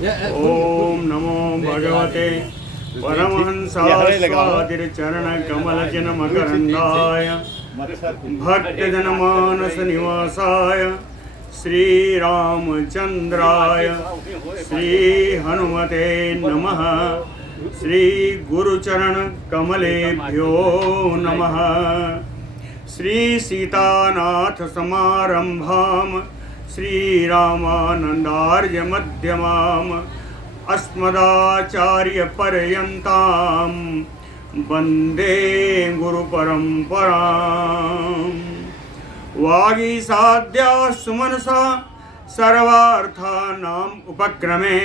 ओम नमो भगवते परमहंसास्वादिर चरण कमल जन मकरंदाय भक्तजन मानस निवासाय श्री रामचंद्राय श्री हनुमते नमः। श्री गुरुचरण कमलेभ्यो नमः। श्री सीतानाथ समारंभाम श्री रामानंदार्य मध्यमाम अस्मदाचार्य पर्यंताम वंदे गुरु परंपराम। वागीसाद्या सुमनसा सर्वार्थानाम उपक्रमे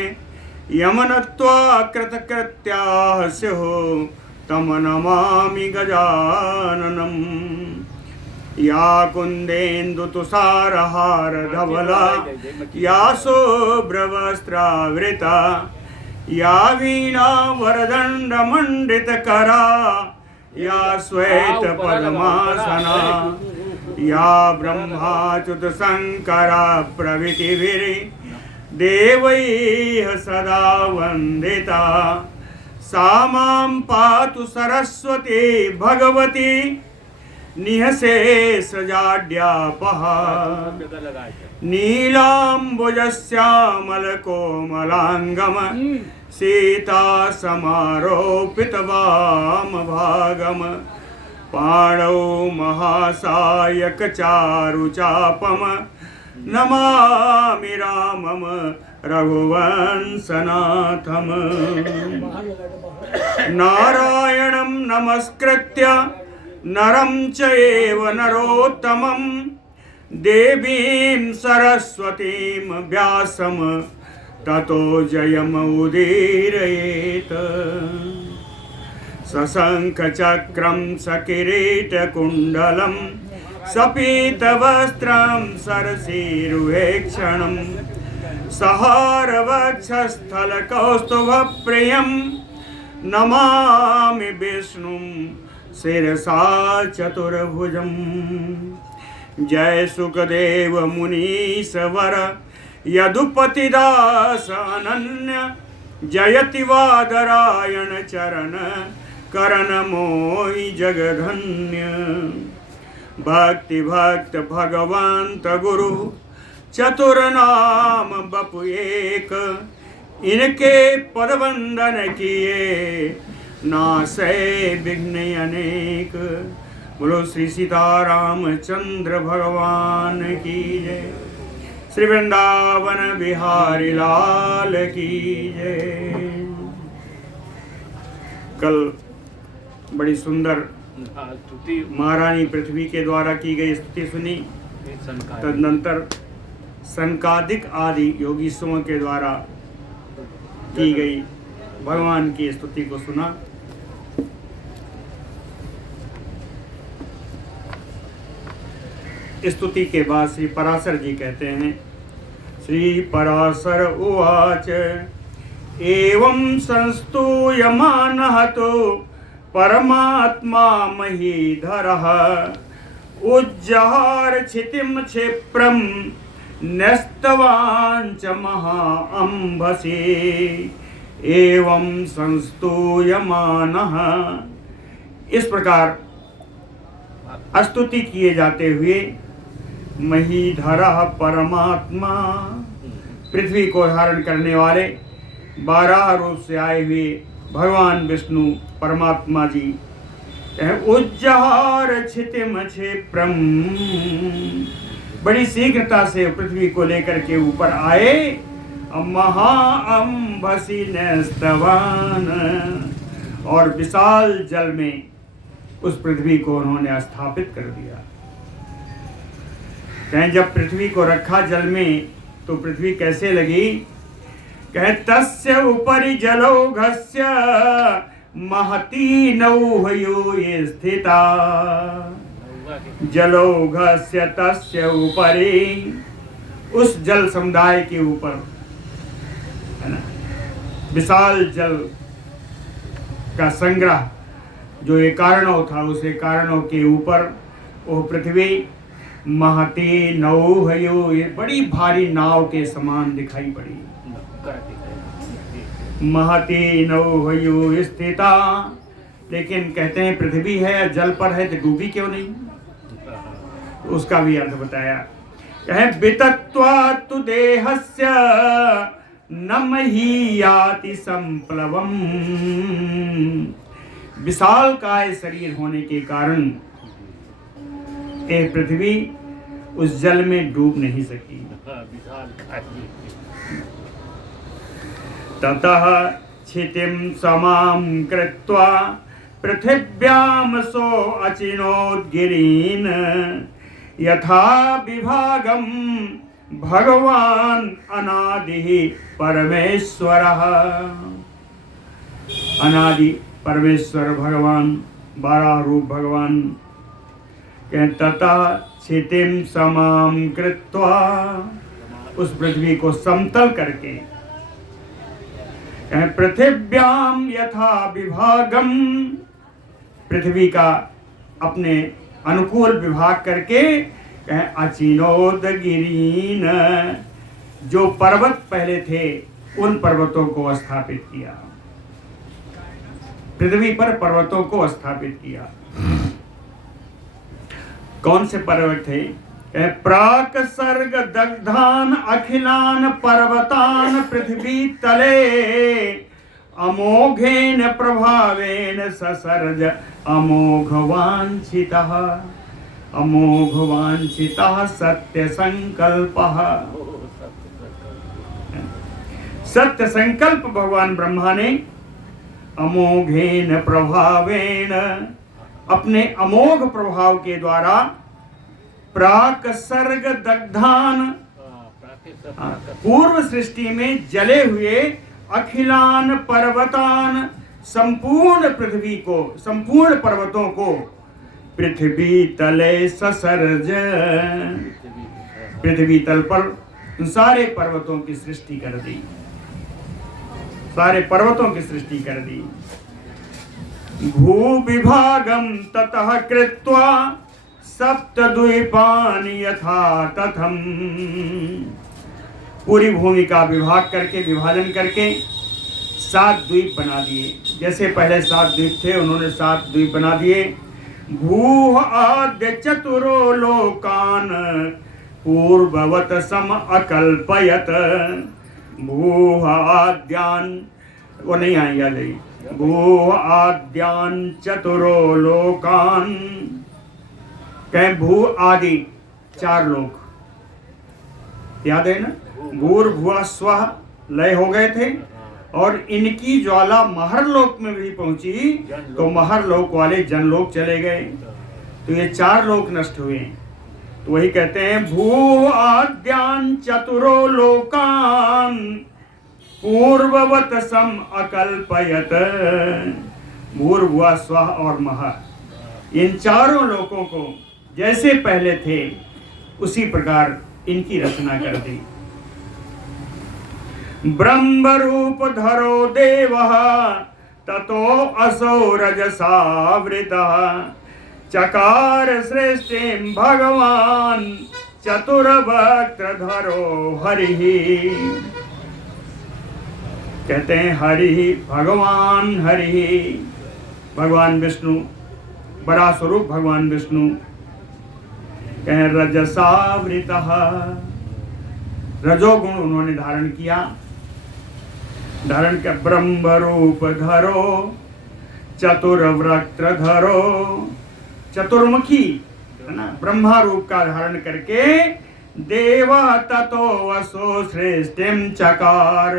यमनत्वा कृतकृत्याः स्युः तम नमामि गजाननम्। या कुन्देन्दुतुषारहार धवला या शुभ्रवस्त्रावृता या वीणा वरदण्डमण्डितकरा या श्वेतपद्मासना या ब्रह्माच्युतशङ्करा प्रभृतिभिर्देवैः सदा वन्दिता। सा मां पातु सरस्वती भगवती निःशेषजाड्यापहा। नीलाम्बुजश्यामलकोमलाङ्गम सीता समारोपितवामभागम। पाणौ महासायकचारुचापम नमामि रामम रघुवंशनाथम। नारायणं नमस्कृत्य नरं चैव नरोत्तमं देवीं सरस्वतीं व्यासं ततो जयमुदीरयेत्। सशङ्खचक्रं सकिरीटकुण्डलं सपीतवस्त्रं सरसीरुहेक्षणं सहारवक्षस्थलकौस्तुभप्रियं नमामि विष्णुं शिरसा चतुर्भुजं। जय सुखदेव मुनीश्वर यदुपतिदास अनन्य जयति वादरायण चरण करण मोहि जगधन्य। भक्ति भक्त भगवंत गुरु चतुर्नाम बपु एक इनके पद वंदन किए नासै विघ्न अनेक। बोलो श्री सीतारामचंद्र भगवान की जय। श्री वृंदावन बिहारी लाल की जय। कल बड़ी सुंदर महारानी पृथ्वी के द्वारा की गई स्तुति सुनी। तदनंतर संकादिक आदि योगीश्वरों के द्वारा की गई भगवान की स्तुति को सुना। स्तुति के बाद श्री पराशर जी कहते हैं, श्री पराशर उवाच एवं संस्तूयमानः तो परमात्मा महीधरः उज्जहार क्षितिं क्षिप्रं न्यस्तवांच महाअंभसे एवं संस्तूयमानः। इस प्रकार स्तुति किए जाते हुए महीधरः परमात्मा पृथ्वी को धारण करने वाले 12 रूप से आए हुए भगवान विष्णु परमात्मा जी उज्जहार क्षितिम क्षिप्रम बड़ी शीघ्रता से पृथ्वी को लेकर के ऊपर आए। महाअंभसी न्यस्तवान और विशाल जल में उस पृथ्वी को उन्होंने स्थापित कर दिया। कहें जब पृथ्वी को रखा जल में तो पृथ्वी कैसे लगी? कहे तस्य उपरि जलौघस्य महती नौहयो ये स्थिता। जलौघस्य तस्य उपरि, उस जल समुदाय के ऊपर है ना, विशाल जल का संग्रह जो एक कारणों था, उस कारणों के ऊपर वो पृथ्वी महती नौहयो, ये बड़ी भारी नाव के समान दिखाई पड़ी। महती नौहयो स्थिता। लेकिन कहते हैं पृथ्वी है जल पर है तो डूबी क्यों नहीं, उसका भी अर्थ बताया। कहे वितत्वा तु देहस्य न मही याति संप्लवम। विशाल काय शरीर होने के कारण ये पृथ्वी उस जल में डूब नहीं सकी। ततः क्षितिं समां कृत्वा पृथिव्यां सो अचिनोद्गिरीन् यथा विभागं भगवान अनादिः परमेश्वरः। अनादि परमेश्वर भगवान, 12 रूप भगवान। ततः क्षितिं समां कृत्वा, उस पृथ्वी को समतल करके, पृथिव्याम यथा विभागम, पृथ्वी का अपने अनुकूल विभाग करके अचिनोदगिरीन, जो पर्वत पहले थे उन पर्वतों को स्थापित किया। पृथ्वी पर पर्वतों को स्थापित किया। कौन से पर्वत थे? प्राक सर्ग दग्धान अखिलान पर्वतान पृथ्वी तले अमोघेन प्रभावेन ससर्ज अमोघवांछितः। अमोघवांछितः सत्य संकल्पः। सत्य संकल्प भगवान ब्रह्मा ने अमोघेन प्रभावेन, अपने अमोघ प्रभाव के द्वारा, प्राक सर्ग दग्धान, पूर्व सृष्टि में जले हुए, अखिलान पर्वतान, संपूर्ण पृथ्वी को, संपूर्ण पर्वतों को, पृथ्वी तले ससर्ज, पृथ्वी तल पर सारे पर्वतों की सृष्टि कर दी। सारे पर्वतों की सृष्टि कर दी। भू विभागम ततः कृत्वा सप्तद्वीपान यथा तथम, पूरी भूमि का विभाग करके, विभाजन करके 7 द्वीप बना दिए। जैसे पहले 7 द्वीप थे, उन्होंने 7 द्वीप बना दिए। भू आद्य चतुरो लोकान पूर्ववत सम अकल्पयत। भू आद्यान, वो नहीं आएगा नहीं, भू आद्यान चतुरो लोकान, कहे भू आदि 4 लोक, याद है ना? भूर्भुवः स्वः लय हो गए थे, और इनकी ज्वाला महर लोक में भी पहुंची तो महर लोक वाले जनलोक चले गए, तो ये 4 लोक नष्ट हुए। तो वही कहते हैं भू आद्यान चतुरो लोकान पूर्ववत सम अकल्पयत। भूर्भुवः स्वः और महर, इन 4 लोकों को जैसे पहले थे उसी प्रकार इनकी रचना कर दी। ब्रह्म रूप धरो देवः ततो असौ रजसावृतः। चकार सृष्टिं भगवान चतुर्वक्त्रधरो हरिः। कहते हैं हरि भगवान, हरि भगवान विष्णु, बड़ा स्वरूप भगवान विष्णु। कहें रजसावृतः, रजोगुण उन्होंने धारण किया। धारण कर ब्रह्म रूप धरो चतुर्वक्त्र धरो, चतुर्मुखी है ना, ब्रह्मा रूप का धारण करके देवा ततो वसो सृष्टिम चकार।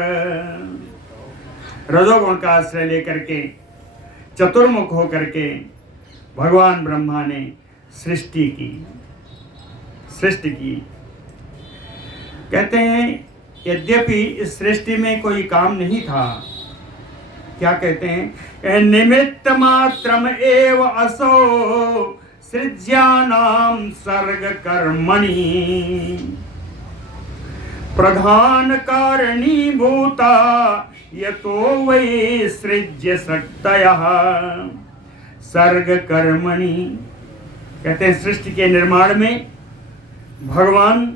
रजोगुण का आश्रय लेकर के, चतुर्मुख होकर के भगवान ब्रह्मा ने सृष्टि की। कहते हैं यद्यपि इस सृष्टि में कोई काम नहीं था। क्या कहते हैं? निमित्त मात्रम एव असो सृज्यानाम सर्ग कर्मणि। प्रधान कारणी भूता यतो वै सृज्य शक्तयः सर्ग कर्मणि। कहते हैं सृष्टि के निर्माण में भगवान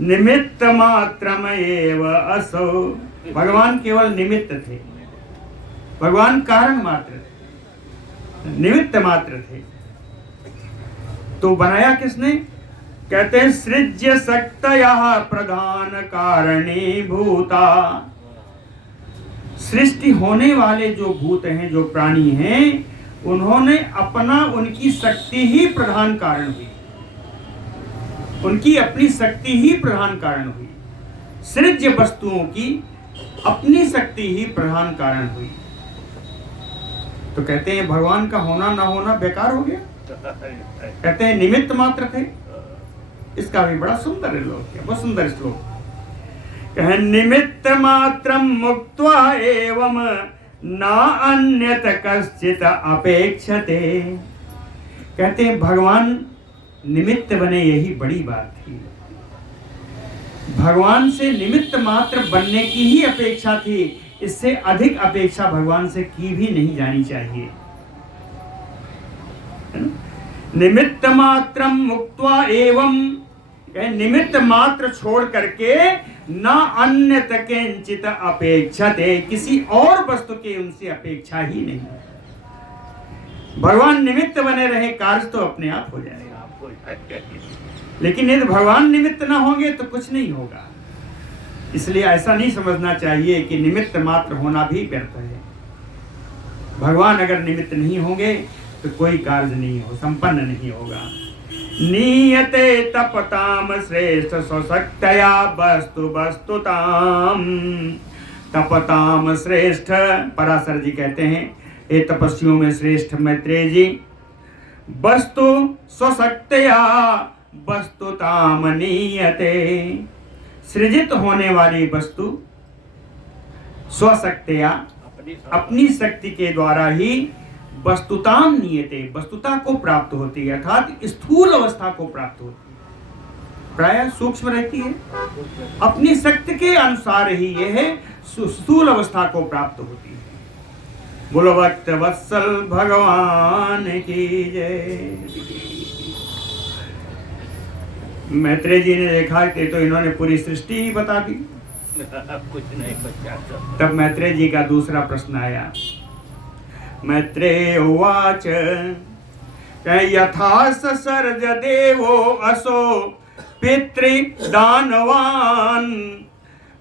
निमित्त मात्रम एव असौ, भगवान केवल निमित्त थे, भगवान कारण मात्र थे, निमित्त मात्र थे। तो बनाया किसने? कहते हैं सृज्य शक्तयः प्रधान कारणे भूता। सृष्टि होने वाले जो भूत हैं, जो प्राणी हैं, उन्होंने अपना, उनकी शक्ति ही प्रधान कारण हुई, उनकी अपनी शक्ति ही प्रधान कारण हुई। सृज्य वस्तुओं की अपनी शक्ति ही प्रधान कारण हुई। तो कहते हैं भगवान का होना ना होना बेकार हो गया। कहते हैं निमित्त मात्र थे। इसका भी बड़ा सुंदर श्लोक है, बहुत सुंदर श्लोक। कह निमित्त मात्रम मुक्त्वा एवं न अन्यत कश्चित अपेक्षते। कहते हैं भगवान निमित्त बने, यही बड़ी बात थी। भगवान से निमित्त मात्र बनने की ही अपेक्षा थी, इससे अधिक अपेक्षा भगवान से की भी नहीं जानी चाहिए। निमित्त मात्रम मुक्त्वा एवं, निमित्त मात्र छोड़ करके न अन्यत किंचित अपेक्षते, किसी और वस्तु की उनसे अपेक्षा ही नहीं। भगवान निमित्त बने रहे, कार्य तो अपने आप हो जाएगा। लेकिन यदि भगवान निमित्त ना होंगे तो कुछ नहीं होगा। इसलिए ऐसा नहीं समझना चाहिए कि निमित्त मात्र होना भी व्यर्थ है। भगवान अगर निमित्त नहीं होंगे तो कोई कार्य नहीं हो, संपन्न नहीं होगा। नीयते तपताम श्रेष्ठ स्वशक्तया वस्तु वस्तुताम। तपताम श्रेष्ठ, पराशर जी कहते हैं, हे तपस्वियों में श्रेष्ठ मैत्रेय जी, वस्तु स्वशक्तया वस्तुताम नीयते। सृजित होने वाली वस्तु स्वशक्तया, अपनी शक्ति के द्वारा ही वस्तुताम नियते, वस्तुता को प्राप्त होती है, अर्थात स्थूल अवस्था को प्राप्त होती है। प्रायः सूक्ष्म रहती है, अपनी शक्ति के अनुसार ही यह स्थूल अवस्था को प्राप्त होती है। बोलो भक्त वत्सल भगवान की जय। मैत्रेय जी ने देखा कि तो इन्होंने पूरी सृष्टि ही बता दी। कुछ नहीं बचा। तब मैत्रेय जी का दूसरा प्रश्न आया। मैत्रेय उवाच यथा ससर्ज देवो असो पितृदानवान्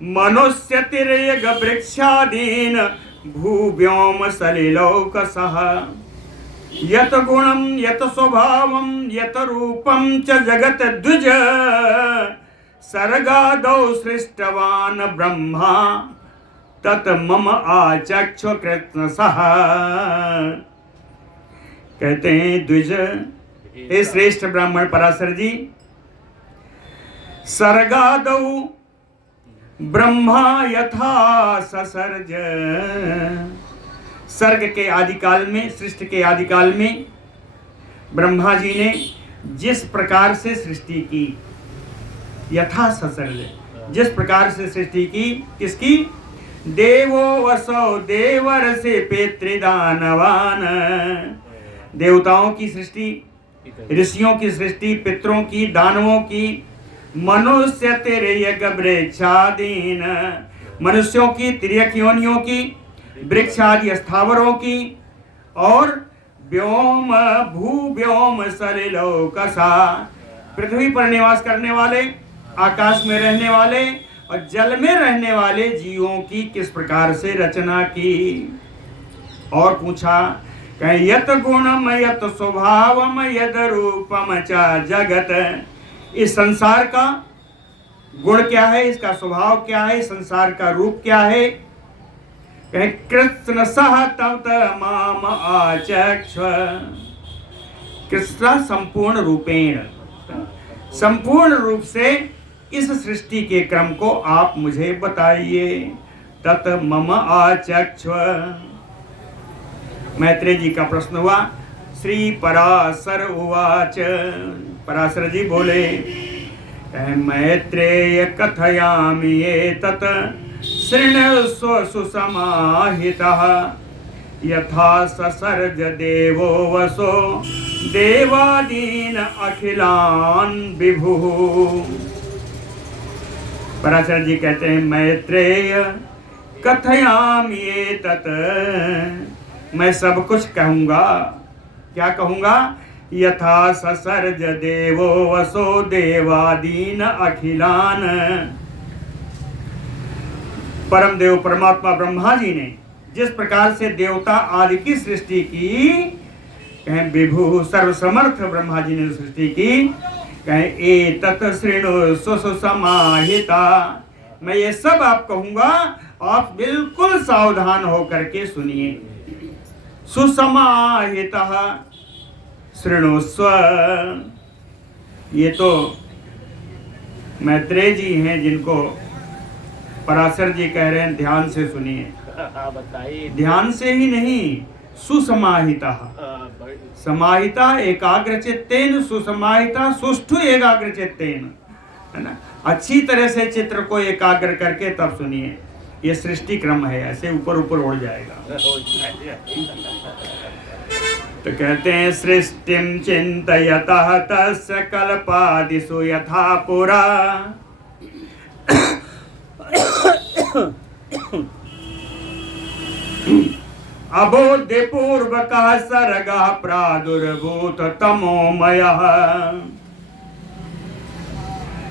मनुष्य तिर्यग वृक्षादीन भूव्योम सलिलौकसः यत गुणं यत स्वभावं यत रूपं च जगत द्विज सर्गादौ सृष्टवान् ब्रह्मा तत् मम आचक्षु कृत्स्नसः। कहते हैं द्विज, हे श्रेष्ठ ब्राह्मण पराशर जी, सर्गादौ ब्रह्मा यथा ससर्ज। सर्ग के आदिकाल में, सृष्टि के आदिकाल में ब्रह्मा जी ने जिस प्रकार से सृष्टि की, यथा ससर्ज, जिस प्रकार से सृष्टि की, किसकी? देवो वसो देवर से पितृदानवान। देवताओं की सृष्टि, ऋषियों की सृष्टि, पितरों की, दानवों की, मनुष्य तिर्यक वृक्षादीन, मनुष्यों की, तिर्यक योनियों की, वृक्षादि स्थावरों की, और व्योम भू व्योम सलिलोकसा, पृथ्वी पर निवास करने वाले, आकाश में रहने वाले और जल में रहने वाले जीवों की किस प्रकार से रचना की। और पूछा यत गुणम यत स्वभावम यद रूपम च जगत। इस संसार का गुण क्या है, इसका स्वभाव क्या है, संसार का रूप क्या है। कृष्ण सह तव माम आचक्ष। कृष्ण संपूर्ण रूपेण, संपूर्ण रूप से इस सृष्टि के क्रम को आप मुझे बताइए। तत मम आचक्ष। मैत्रेय जी का प्रश्न हुआ। श्री पराशर उवाच, पराशर जी बोले, मैत्रेय कथयामि एतत् शृणुष्व सुसमाहितः यथा ससर्ज देवो वसो देवादीन अखिलान विभुः। पराशर जी कहते हैं, मैत्रेय कथयामि एतत्, मैं सब कुछ कहूंगा। क्या कहूंगा? यथा ससर्ज देवो वसो देवादीन अखिलान। परम देव परमात्मा ब्रह्मा जी ने जिस प्रकार से देवता आदि की सृष्टि की, कहें विभु सर्वसमर्थ ब्रह्मा जी ने सृष्टि की, कहें एतत् शृणु सुसमाहिता, मैं ये सब आप कहूंगा, आप बिल्कुल सावधान होकर के सुनिए। सुसमाहिता शृणुस्व, ये तो मैत्रेय जी हैं जिनको पराशर जी कह रहे हैं ध्यान से सुनिए। बताइए। ध्यान से ही नहीं, सुसमाहिता। समाहिता एकाग्रचित्तेन, सुसमाहिता सुष्ठु एकाग्रचित्तेन, है ना। अच्छी तरह से चित्र को एकाग्र करके तब सुनिए। ये सृष्टि क्रम है, ऐसे ऊपर ऊपर उड़ जाएगा। तो कहते हैं सृष्टिम चिंतयतः तस्य कल्पादिषु यथा पुरा अबोध्य पूर्वकः सर्गः प्रादुर्भूत तमोमयः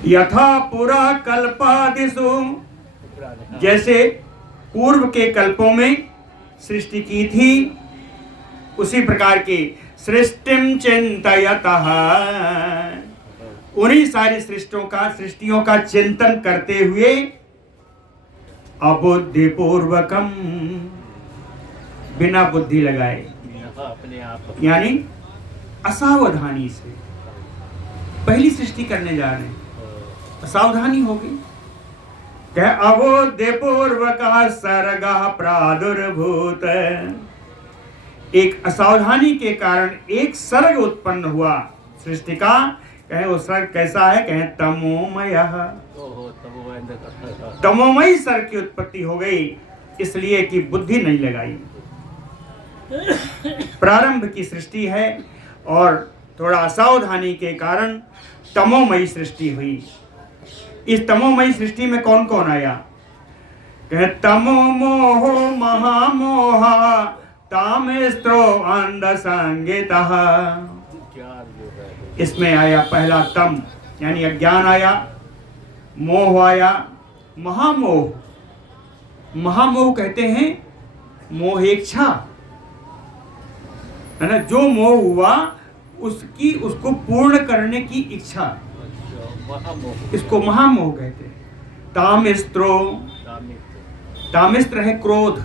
यथा पुरा कल्पादिषु, जैसे पूर्व के कल्पों में सृष्टि की थी, उसी प्रकार की सृष्टिम चिंतयतः, उन्हीं सारी सृष्टियों का चिंतन करते हुए अबुद्धि पूर्वकम, बिना बुद्धि लगाए, अपने आप, यानी असावधानी से पहली सृष्टि करने जा रहे हैं, असावधानी होगी। कह अबुद्धि पूर्वकः सर्गः प्रादुर्भूत, एक असावधानी के कारण एक सर्ग उत्पन्न हुआ सृष्टि का। कहे वो सर्ग कैसा है? कहे तमोमयः, तमोमयी सर्ग की उत्पत्ति हो गई, इसलिए कि बुद्धि नहीं लगाई। प्रारंभ की सृष्टि है और थोड़ा असावधानी के कारण तमोमयी सृष्टि हुई। इस तमोमयी सृष्टि में कौन कौन आया? कहे तमो मोहो महामोहा तामेस्त्रो अंधसंगितः। इसमें आया पहला तम यानी अज्ञान आया, मोह आया, महामोह। महामोह कहते हैं मोह इच्छा, है ना। जो मोह हुआ उसको पूर्ण करने की इच्छा, इसको महामोह कहते हैं। तामिस्त्रो, तामिस्त्र है क्रोध,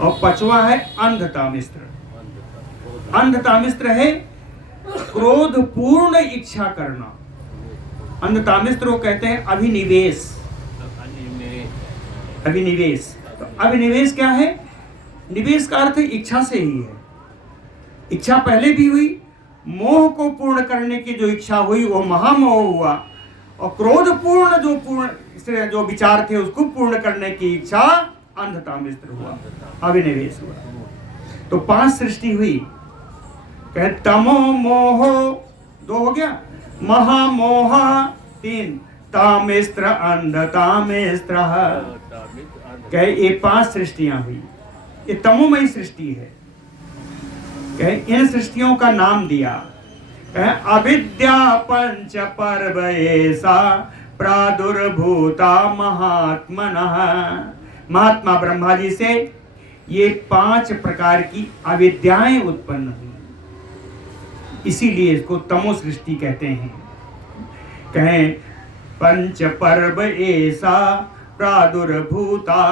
और पचवा है अंधतामिस्त्र। अंधतामिस्त्र है क्रोध पूर्ण इच्छा करना। अंधतामिस्त्र को कहते हैं अभिनिवेश। अभिनिवेश, तो अभिनिवेश क्या है? निवेश का अर्थ इच्छा से ही है। इच्छा पहले भी हुई, मोह को पूर्ण करने की जो इच्छा हुई वो महामोह हुआ, और क्रोध पूर्ण जो विचार थे उसको पूर्ण करने की इच्छा अंधतामिस्त्र हुआ, अभिनिवेश हुआ। तो 5 सृष्टि हुई। कहे तमो मोहो 2 हो गया, महामोह 3, तामिस्त्र अंधतामिस्त्र। कहे ये 5 सृष्टियां हुई, ये तमोमयी सृष्टि है। कहे इन सृष्टियों का नाम दिया, कहे अविद्या पंच पर्व ऐसा प्रादुर्भूता महात्मनः। महात्मा ब्रह्मा जी से ये 5 प्रकार की अविद्याएं उत्पन्न हुई, इसीलिए इसको तमो सृष्टि कहते हैं। कहें पंच पर्व ऐसा प्रादुर्भूता,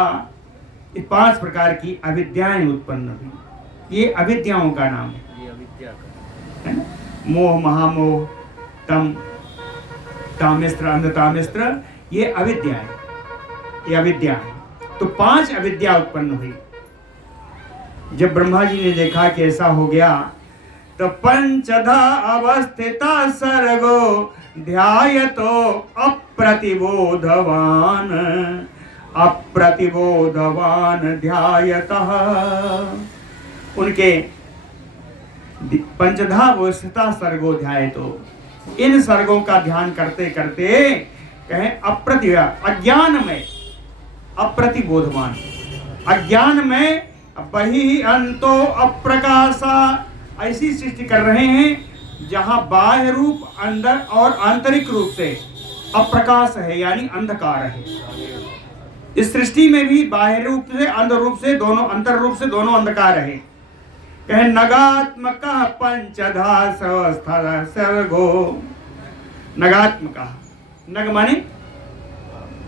ये 5 प्रकार की अविद्याएं उत्पन्न हुई। ये अविद्याओं का नाम है, ये अविद्या है ना। मोह, महामोह, तम, तामिस्त्र, अंधतामिस्त्र, ये अविद्याएं, ये अविद्या है। तो 5 अविद्या उत्पन्न हुई। जब ब्रह्मा जी ने देखा कि ऐसा हो गया, तो पंचधा अवस्थिता सर्गो ध्यायतो अप्रतिबोधवान, अप्रतिबोधवान ध्यायतः। उनके पंचधा अवस्थिता सर्गो ध्यायतो, इन सर्गों का ध्यान करते करते कहें अप्रतिभा, अज्ञान में अप्रतिबोधमान। अज्ञान में बहि अंतो अप्रकाशा, ऐसी सृष्टि कर रहे हैं जहां बाह्य रूप अंदर और आंतरिक रूप से अप्रकाश है, यानी अंधकार है। इस सृष्टि में भी बाह्य रूप से अंदर रूप से दोनों, अंतर रूप से दोनों अंधकार है। कहे नगात्मक पंचधा सवस्था सर्गो। नगात्मक, नग माने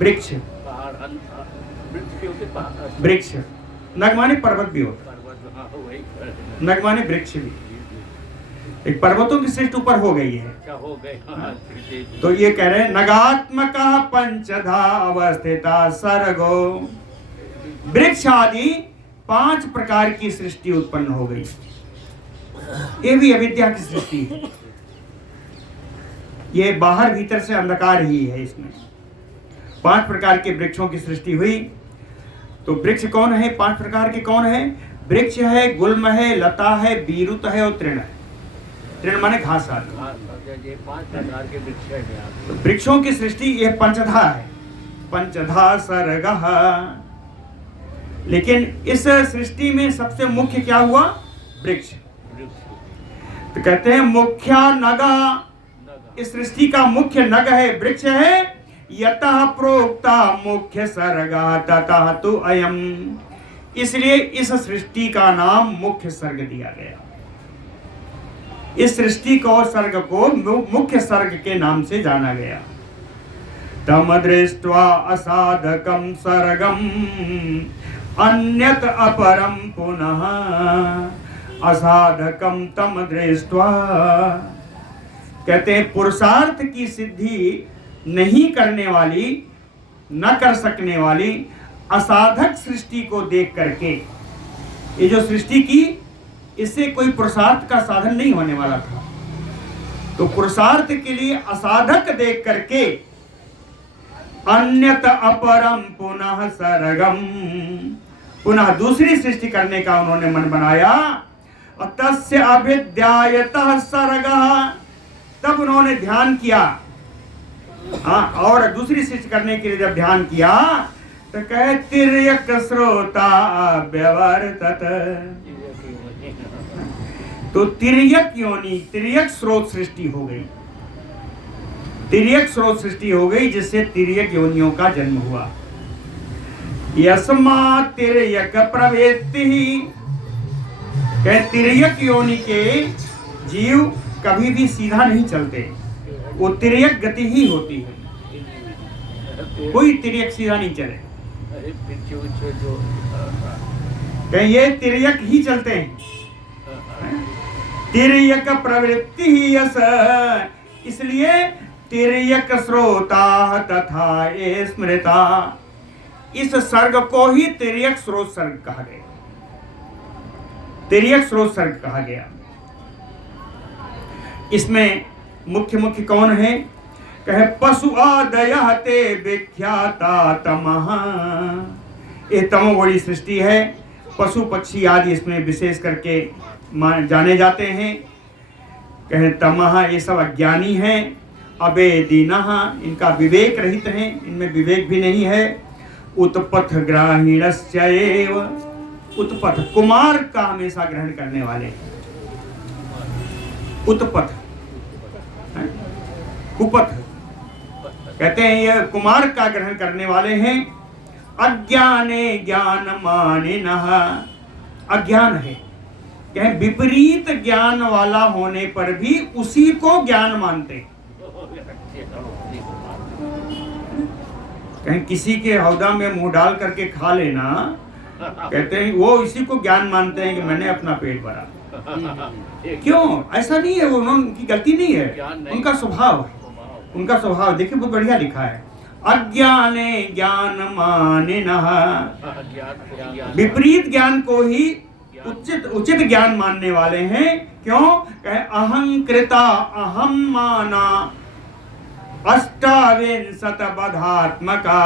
वृक्ष, वृक्ष, नग माने पर्वत भी होता, नग माने वृक्ष भी। एक पर्वतों की सृष्टि ऊपर हो गई है, तो ये कह रहे हैं नगात्मक पंचधा अवस्थिता सर्गो। वृक्ष आदि 5 प्रकार की सृष्टि उत्पन्न हो गई। ये भी अविद्या की सृष्टि है। ये बाहर भीतर से अंधकार ही है। इसमें 5 प्रकार के वृक्षों की सृष्टि हुई। तो वृक्ष कौन है? 5 प्रकार के कौन है? वृक्ष है, गुल्म है, लता है, बीरुत है और तृण है। तृण माने घास आदि। ये 5 प्रकार के वृक्ष हैं। तो वृक्षों की सृष्टि ये पंचधा है, पंचधा सर्गः। लेकिन इस सृष्टि में सबसे मुख्य क्या हुआ? वृक्ष। तो कहते हैं मुख्या नगा, इस सृष्टि का मुख्य नग है, वृक्ष है। यतः प्रोक्ता मुख्य सर्गः ततः तु अयम्, इसलिए इस सृष्टि का नाम मुख्य सर्ग दिया गया। इस सृष्टि को, सर्ग को मुख्य सर्ग के नाम से जाना गया। तम दृष्ट्वा असाधकं सर्गम अन्यत अपरम पुनः, असाधकं तम दृष्ट्वा। कहते हैं पुरुषार्थ की सिद्धि नहीं करने वाली, न कर सकने वाली असाधक सृष्टि को देख करके, ये जो सृष्टि की, इससे कोई पुरुषार्थ का साधन नहीं होने वाला था। तो पुरुषार्थ के लिए असाधक देख करके अन्यत अपरम पुनः सर्गम, पुनः दूसरी सृष्टि करने का उन्होंने मन बनाया। और तस्य अविद्यायतः सर्गः, तब उन्होंने ध्यान किया। और दूसरी सृष्टि करने के लिए जब ध्यान किया तो कहे तिर्यक श्रोता व्यवर्तत। तो तिर्यक योनि, तिर्यक स्रोत सृष्टि हो गई। तिर्यक स्रोत सृष्टि हो गई, जिससे तिर्यक योनियों का जन्म हुआ। यस्मात् तिर्यक प्रवृत्ति, तिर्यक योनि के जीव कभी भी सीधा नहीं चलते, वो तिर्यक गति ही होती है। कोई तिर्यक सीधा नहीं चले, ये तिर्यक ही चलते हैं। तिर्यक प्रवृत्ति ही यस, इसलिए तिर्यक श्रोता तथा ये स्मृता, इस सर्ग को ही तिर्यक स्रोत सर्ग कहा गया। तिर्यक स्रोत सर्ग कहा गया। इसमें मुख्य मुख्य कौन है? कहे पशु आदयः ते विख्याता तमः, ये तमोगुणी सृष्टि है। पशु पक्षी आदि इसमें विशेष करके जाने जाते हैं। कहे तमः, ये सब अज्ञानी हैं। अवेदिनः, इनका विवेक रहित है, इनमें विवेक भी नहीं है। उत्पथ ग्राहीणश्चैव, उत्पथ कुमार का हमेशा ग्रहण करने वाले। उत्पथ, कुपथ कहते हैं, ये कुमार का ग्रहण करने वाले हैं। अज्ञाने ज्ञान मानिनः, अज्ञान है, कहें विपरीत ज्ञान वाला होने पर भी उसी को ज्ञान मानते हैं। कहीं किसी के हौदा में मुंह डाल करके खा लेना, कहते हैं वो इसी को ज्ञान मानते हैं कि मैंने अपना पेट भरा। क्यों? ऐसा नहीं है, वो उनकी गलती नहीं है, उनका स्वभाव है। उनका स्वभाव देखिए बहुत बढ़िया लिखा है। अज्ञाने ज्ञान मानिनः, विपरीत ज्ञान को ही उचित ज्ञान मानने वाले हैं। क्यों? कहे अहंकृता अहम माना अष्टाविंशत बधात्मका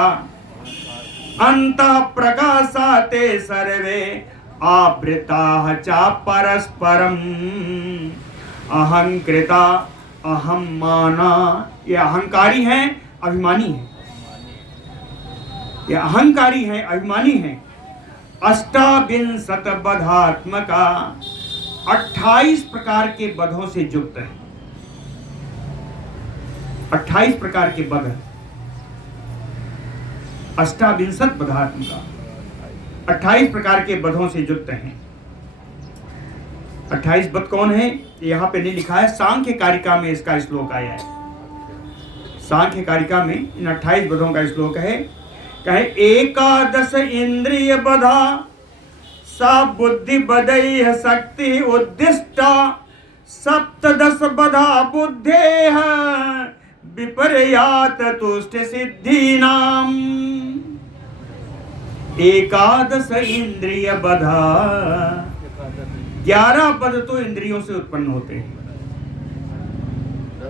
अंतः प्रकाशाते सर्वे आवृताः च परस्परम। अहंकृता अहम माना, ये अहंकारी हैं, अभिमानी हैं। ये अहंकारी हैं, अभिमानी हैं। अष्टाविंशत बधात्मका, 28 प्रकार के बधों से युक्त है। 28 प्रकार के बध, अष्टाविंशत बधात्मका, 28 प्रकार के बधों से युक्त हैं। 28 बध कौन है यहाँ पे नहीं लिखा है, सांख्य कारिका में इसका श्लोक आया है। सांख्य कारिका में इन 28 बधों का श्लोक है। कहे एकादश इंद्रिय बधा सा बुद्धि बदैह शक्ति उद्दिष्टा, सप्तदश बधा बुद्धेह विपर्यात तुष्ट सिद्धीनाम। एकादश इंद्रिय बधा, 11 बध तो इंद्रियों से उत्पन्न होते हैं।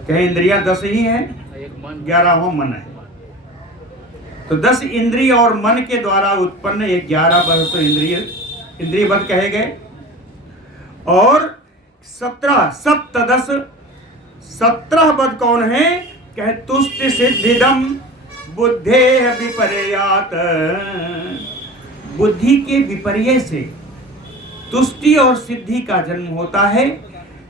कहे इंद्रियां 10 ही हैं, 11वां मन है। तो 10 इंद्रिय और मन के द्वारा उत्पन्न 11 बध तो इंद्रिय बध कहे गए। और 17 बध कौन है? कहे तुष्ट सिद्धिदम बुद्धेह विपर्यात, बुद्धि के विपर्य से तुष्टि और सिद्धि का जन्म होता है।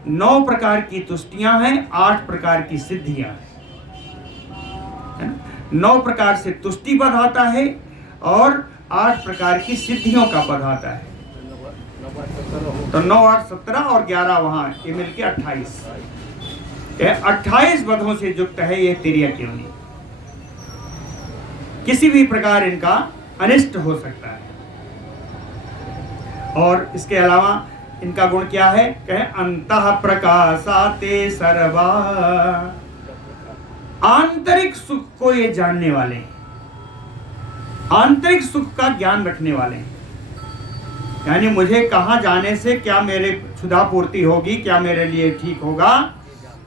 9 प्रकार की तुष्टियां हैं, 8 प्रकार की सिद्धियां हैं। 9 प्रकार से तुष्टि पद आता है और 8 प्रकार की सिद्धियों का पद आता है। तो 9, 8, 17 और 11 वहां, ये मिलके 28। 28 बधों से युक्त है ये तिर्यक योनि। किसी भी प्रकार इनका अनिष्ट हो सकता है। और इसके अलावा इनका गुण क्या है? कहे अंतः प्रकाशाते सर्वा, आंतरिक सुख को ये जानने वाले हैं, आंतरिक सुख का ज्ञान रखने वाले हैं। यानी मुझे कहां जाने से क्या मेरे क्षुधा पूर्ति होगी, क्या मेरे लिए ठीक होगा,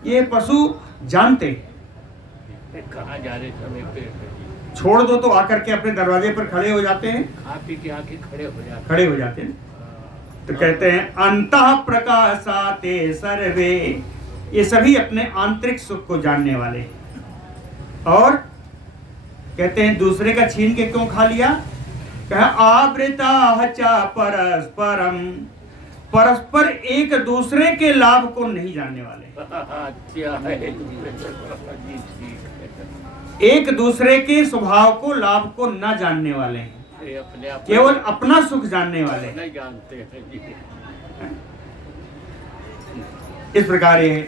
ये पशु जानते हैं। कहाँ जा रहे समय पे छोड़ दो तो आकर के अपने दरवाजे पर खड़े हो जाते हैं, खा पी के आके खड़े हो जाते हैं। तो कहते हैं अंतः प्रकाशाते सर्वे, ये सभी अपने आंतरिक सुख को जानने वाले हैं। और कहते हैं दूसरे का छीन के क्यों खा लिया? कहा आवृता च परस्परम, परस्पर एक दूसरे के लाभ को नहीं जानने वाले। अच्छा है, एक दूसरे के स्वभाव को, लाभ को न जानने वाले हैं, केवल अपना सुख जानने वाले नहीं जानते हैं जी। इस प्रकार ये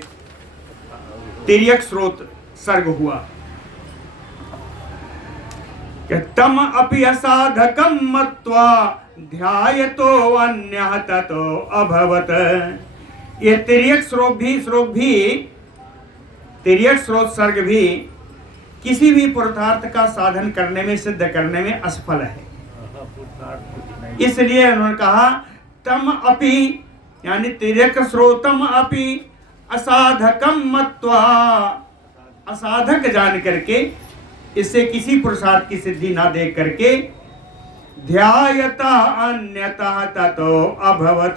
तिर्यक स्रोत सर्ग हुआ। तम अपि असाधकम मत्वा ध्यायतो अन्यः ततो अभवत। ये तिर्यक स्रोत सर्ग भी किसी भी पुरुषार्थ का साधन करने में, सिद्ध करने में असफल है। इसलिए उन्होंने कहा तम अपि, यानी तिर्यक स्रोतम अपि असाधकम मत्वा, असाधक जान करके, इससे किसी पुरुषार्थ की सिद्धि ना देख करके, ध्यायता अन्यतः ततो अभवत,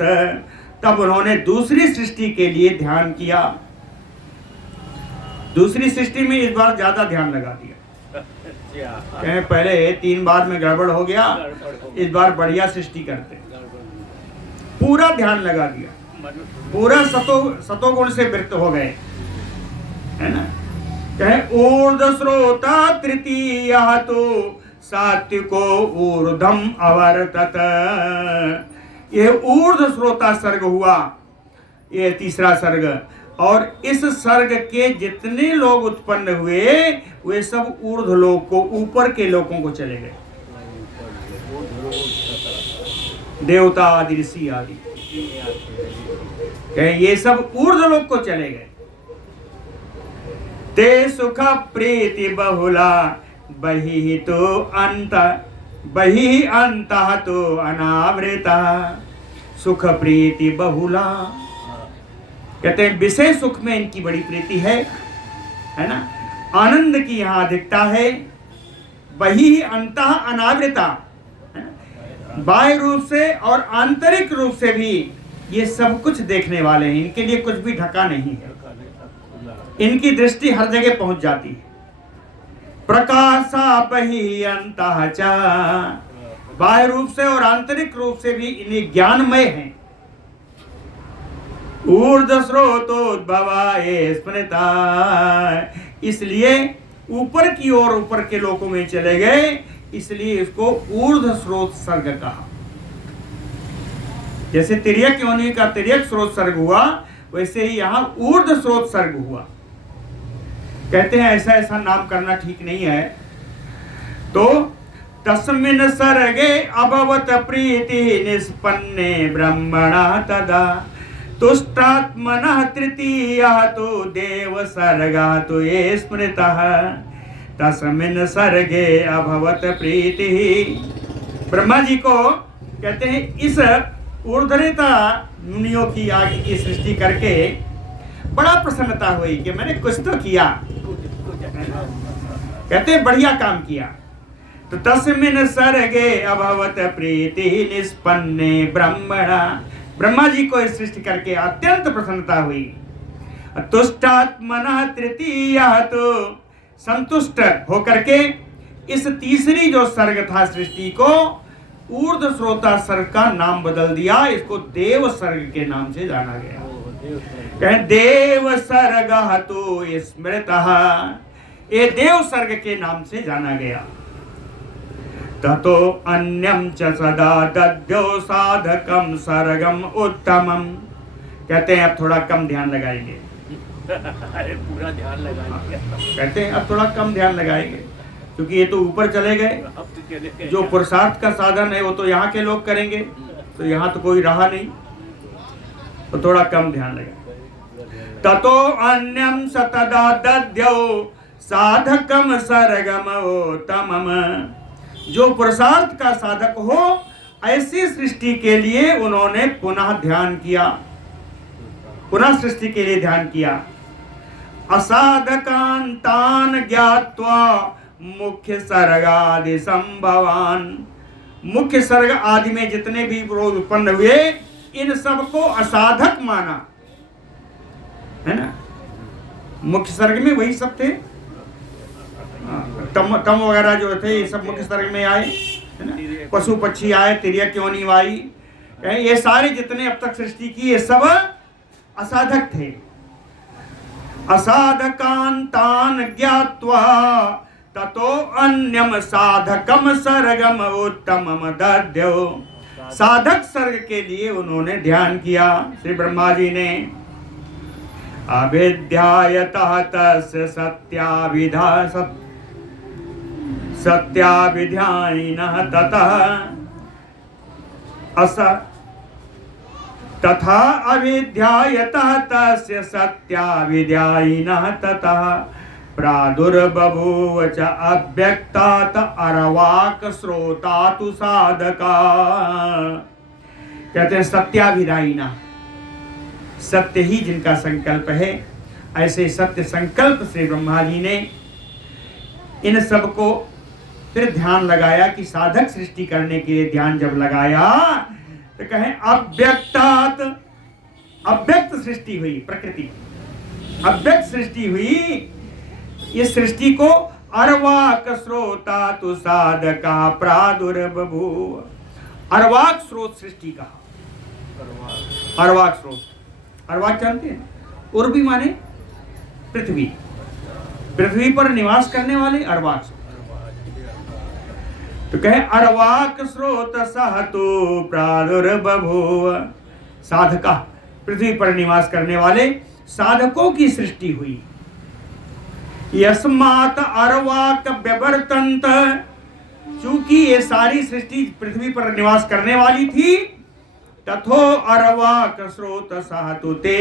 तब उन्होंने दूसरी सृष्टि के लिए ध्यान किया। दूसरी सृष्टि में इस बार ज्यादा ध्यान लगा दिया। कहें पहले 3 बार में गड़बड़ हो गया, इस बार बढ़िया सृष्टि करते, पूरा ध्यान लगा दिया, पूरा सतोगुण से वृत्त हो गए, है ना। कहे ऊर्ध्व श्रोता तृतीय तो सात्विको ऊर्ध्वम अवर्तत। ये ऊर्ध्व श्रोता सर्ग हुआ, ये तीसरा सर्ग। और इस सर्ग के जितने लोग उत्पन्न हुए वे सब ऊर्ध्व लोक को, ऊपर के लोकों को चले गए। देवता आदि, ऋषि आदि, ये सब ऊर्ध्व लोक को चले गए। ते सुख प्रीति बहुला बहि अंतः तो अनावृता। सुख प्रीति बहुला, कहते हैं विषय सुख में इनकी बड़ी प्रीति है ना। आनंद की यहाँ अधिकता है। बहि अंतः अनावृता, बाह्य रूप से और आंतरिक रूप से भी ये सब कुछ देखने वाले हैं, इनके लिए कुछ भी ढका नहीं है। इनकी दृष्टि हर जगह पहुंच जाती है। प्रकाशा बहि अंतः च, बाह्य रूप से और आंतरिक रूप से भी इन्हें ज्ञानमय हैं। ऊर्ध्व स्रोतोद्भवाय स्मृता, इसलिए ऊपर की ओर ऊपर के लोकों में चले गए, इसलिए इसको ऊर्ध्व स्रोत सर्ग कहा। जैसे तिर्यक योनि का तिर्यक स्रोत सर्ग हुआ, वैसे ही यहां ऊर्ध्व स्रोत सर्ग हुआ। कहते हैं ऐसा ऐसा नाम करना ठीक नहीं है। तो तस्मिन् सर्गे अभवत प्रीति निष्पन्ने ब्रह्मणा तदा, तुष्टात्मनः तृतीयः तो देव सर्गः तो ये स्मृतः, तस्मिन् सर्गे अभवत प्रीति। ब्रह्मा जी को कहते हैं इस ऊर्ध्वरेता मुनियों की आगे की सृष्टि करके बड़ा प्रसन्नता हुई कि मैंने कुछ तो किया, कहते हैं बढ़िया काम किया। तो तस्मिन् सर्गे अभवत प्रीति निष्पन्ने ब्रह्मणा, ब्रह्मा जी को इस सृष्टि करके अत्यंत प्रसन्नता हुई। तुष्टात्मनः तृतीयः, तो संतुष्ट होकर के इस तीसरी जो सर्ग था सृष्टि को, ऊर्ध्व स्रोता सर्ग का नाम बदल दिया, इसको देव सर्ग के नाम से जाना गया। कहें देव सर्गः तो स्मृतः, ये देव सर्ग के नाम से जाना गया। ततो अन्यम च सदा दद्यो साधकम सर्गम उत्तमम, कहते हैं अब थोड़ा कम ध्यान लगाएंगे। अरे पूरा ध्यान लगाएंगे। कहते हैं अब थोड़ा कम ध्यान लगाएंगे, क्योंकि ये तो ऊपर चले गए। अब तो चले गए। जो पुरुषार्थ का साधन है वो तो यहाँ के लोग करेंगे, तो यहाँ तो कोई रहा नहीं, तो थोड़ा कम ध्यान लगा। ततो अन्यम सतदा दद्यो साधकम सर्गम उत्तमम, जो पुरुषार्थ का साधक हो ऐसी सृष्टि के लिए उन्होंने पुनः ध्यान किया, पुनः सृष्टि के लिए ध्यान किया। असाधकांतान ज्ञात्वा मुख्य सर्गादि संभवान, मुख्य सर्ग आदि में जितने भी रोग उत्पन्न हुए, इन सबको असाधक माना, है ना। मुख्य सर्ग में वही सब थे, तम वगैरह जो थे ये सब मुख्य सर्ग में आए, है ना। पशु पक्षी आए, तिर्यक योनि आई, ये सारे जितने अब तक सृष्टि की ये सब असाधक थे। असाधकांतान ज्ञात्वा ततो अन्यम साधकम सर्गम उत्तमम दद्यो, साधक सर्ग के लिए उन्होंने ध्यान किया श्री ब्रह्मा जी ने। अविद्यायतः तस्य सत्याभिधायिनः तथा अविद्यायतः तस्य सत्याभिधायिनः ततः प्रादुर्बभूव च अव्यक्तात् अरवाक श्रोतातु साधका। कहते हैं सत्याभिधायिनः, सत्य ही जिनका संकल्प है, ऐसे सत्य संकल्प से ब्रह्मा जी ने इन सबको फिर ध्यान लगाया कि साधक सृष्टि करने के लिए ध्यान जब लगाया तो कहें अव्यक्तात्, अव्यक्त सृष्टि हुई, प्रकृति अव्यक्त सृष्टि हुई। इस सृष्टि को अर्वाक श्रोता तु साधका प्रादुर्बभूव, अर्वाक स्रोत सृष्टि कहा। अर्वाक स्रोत, अर्वाक जानते हैं, उर्वी माने पृथ्वी, पृथ्वी पर निवास करने वाले अर्वाक। तो कहे अर्वाक स्रोत सहतु प्रादुर्बभूव, साधका, पृथ्वी पर निवास करने वाले साधकों की सृष्टि हुई। यस्मात् अर्वाक व्यवर्तन्त, चूंकि ये सारी सृष्टि पृथ्वी पर निवास करने वाली थी, तथो अर्वाक स्रोत सहतु ते,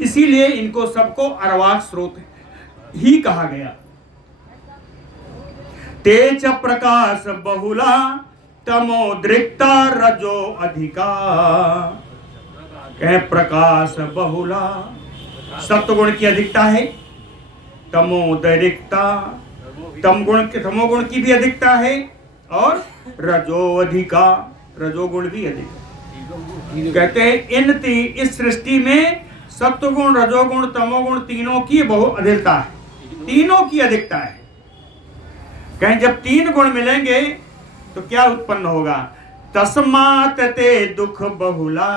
इसीलिए इनको सबको अर्वाक स्रोत ही कहा गया। तेज प्रकाश बहुला तमोद्रिक्ता रजो अधिका, कहे प्रकाश बहुला, सत्वगुण की अधिकता है, तमोद्रिक्ता, तमोगुण की भी अधिकता है, और रजो अधिका, रजोगुण भी अधिक। कहते हैं इस सृष्टि में सत्वगुण, रजोगुण, तमोगुण तीनों की बहु अधिकता है, तीनों की अधिकता है। कहें जब 3 गुण मिलेंगे तो क्या उत्पन्न होगा? तस्मात् ते दुख बहुला,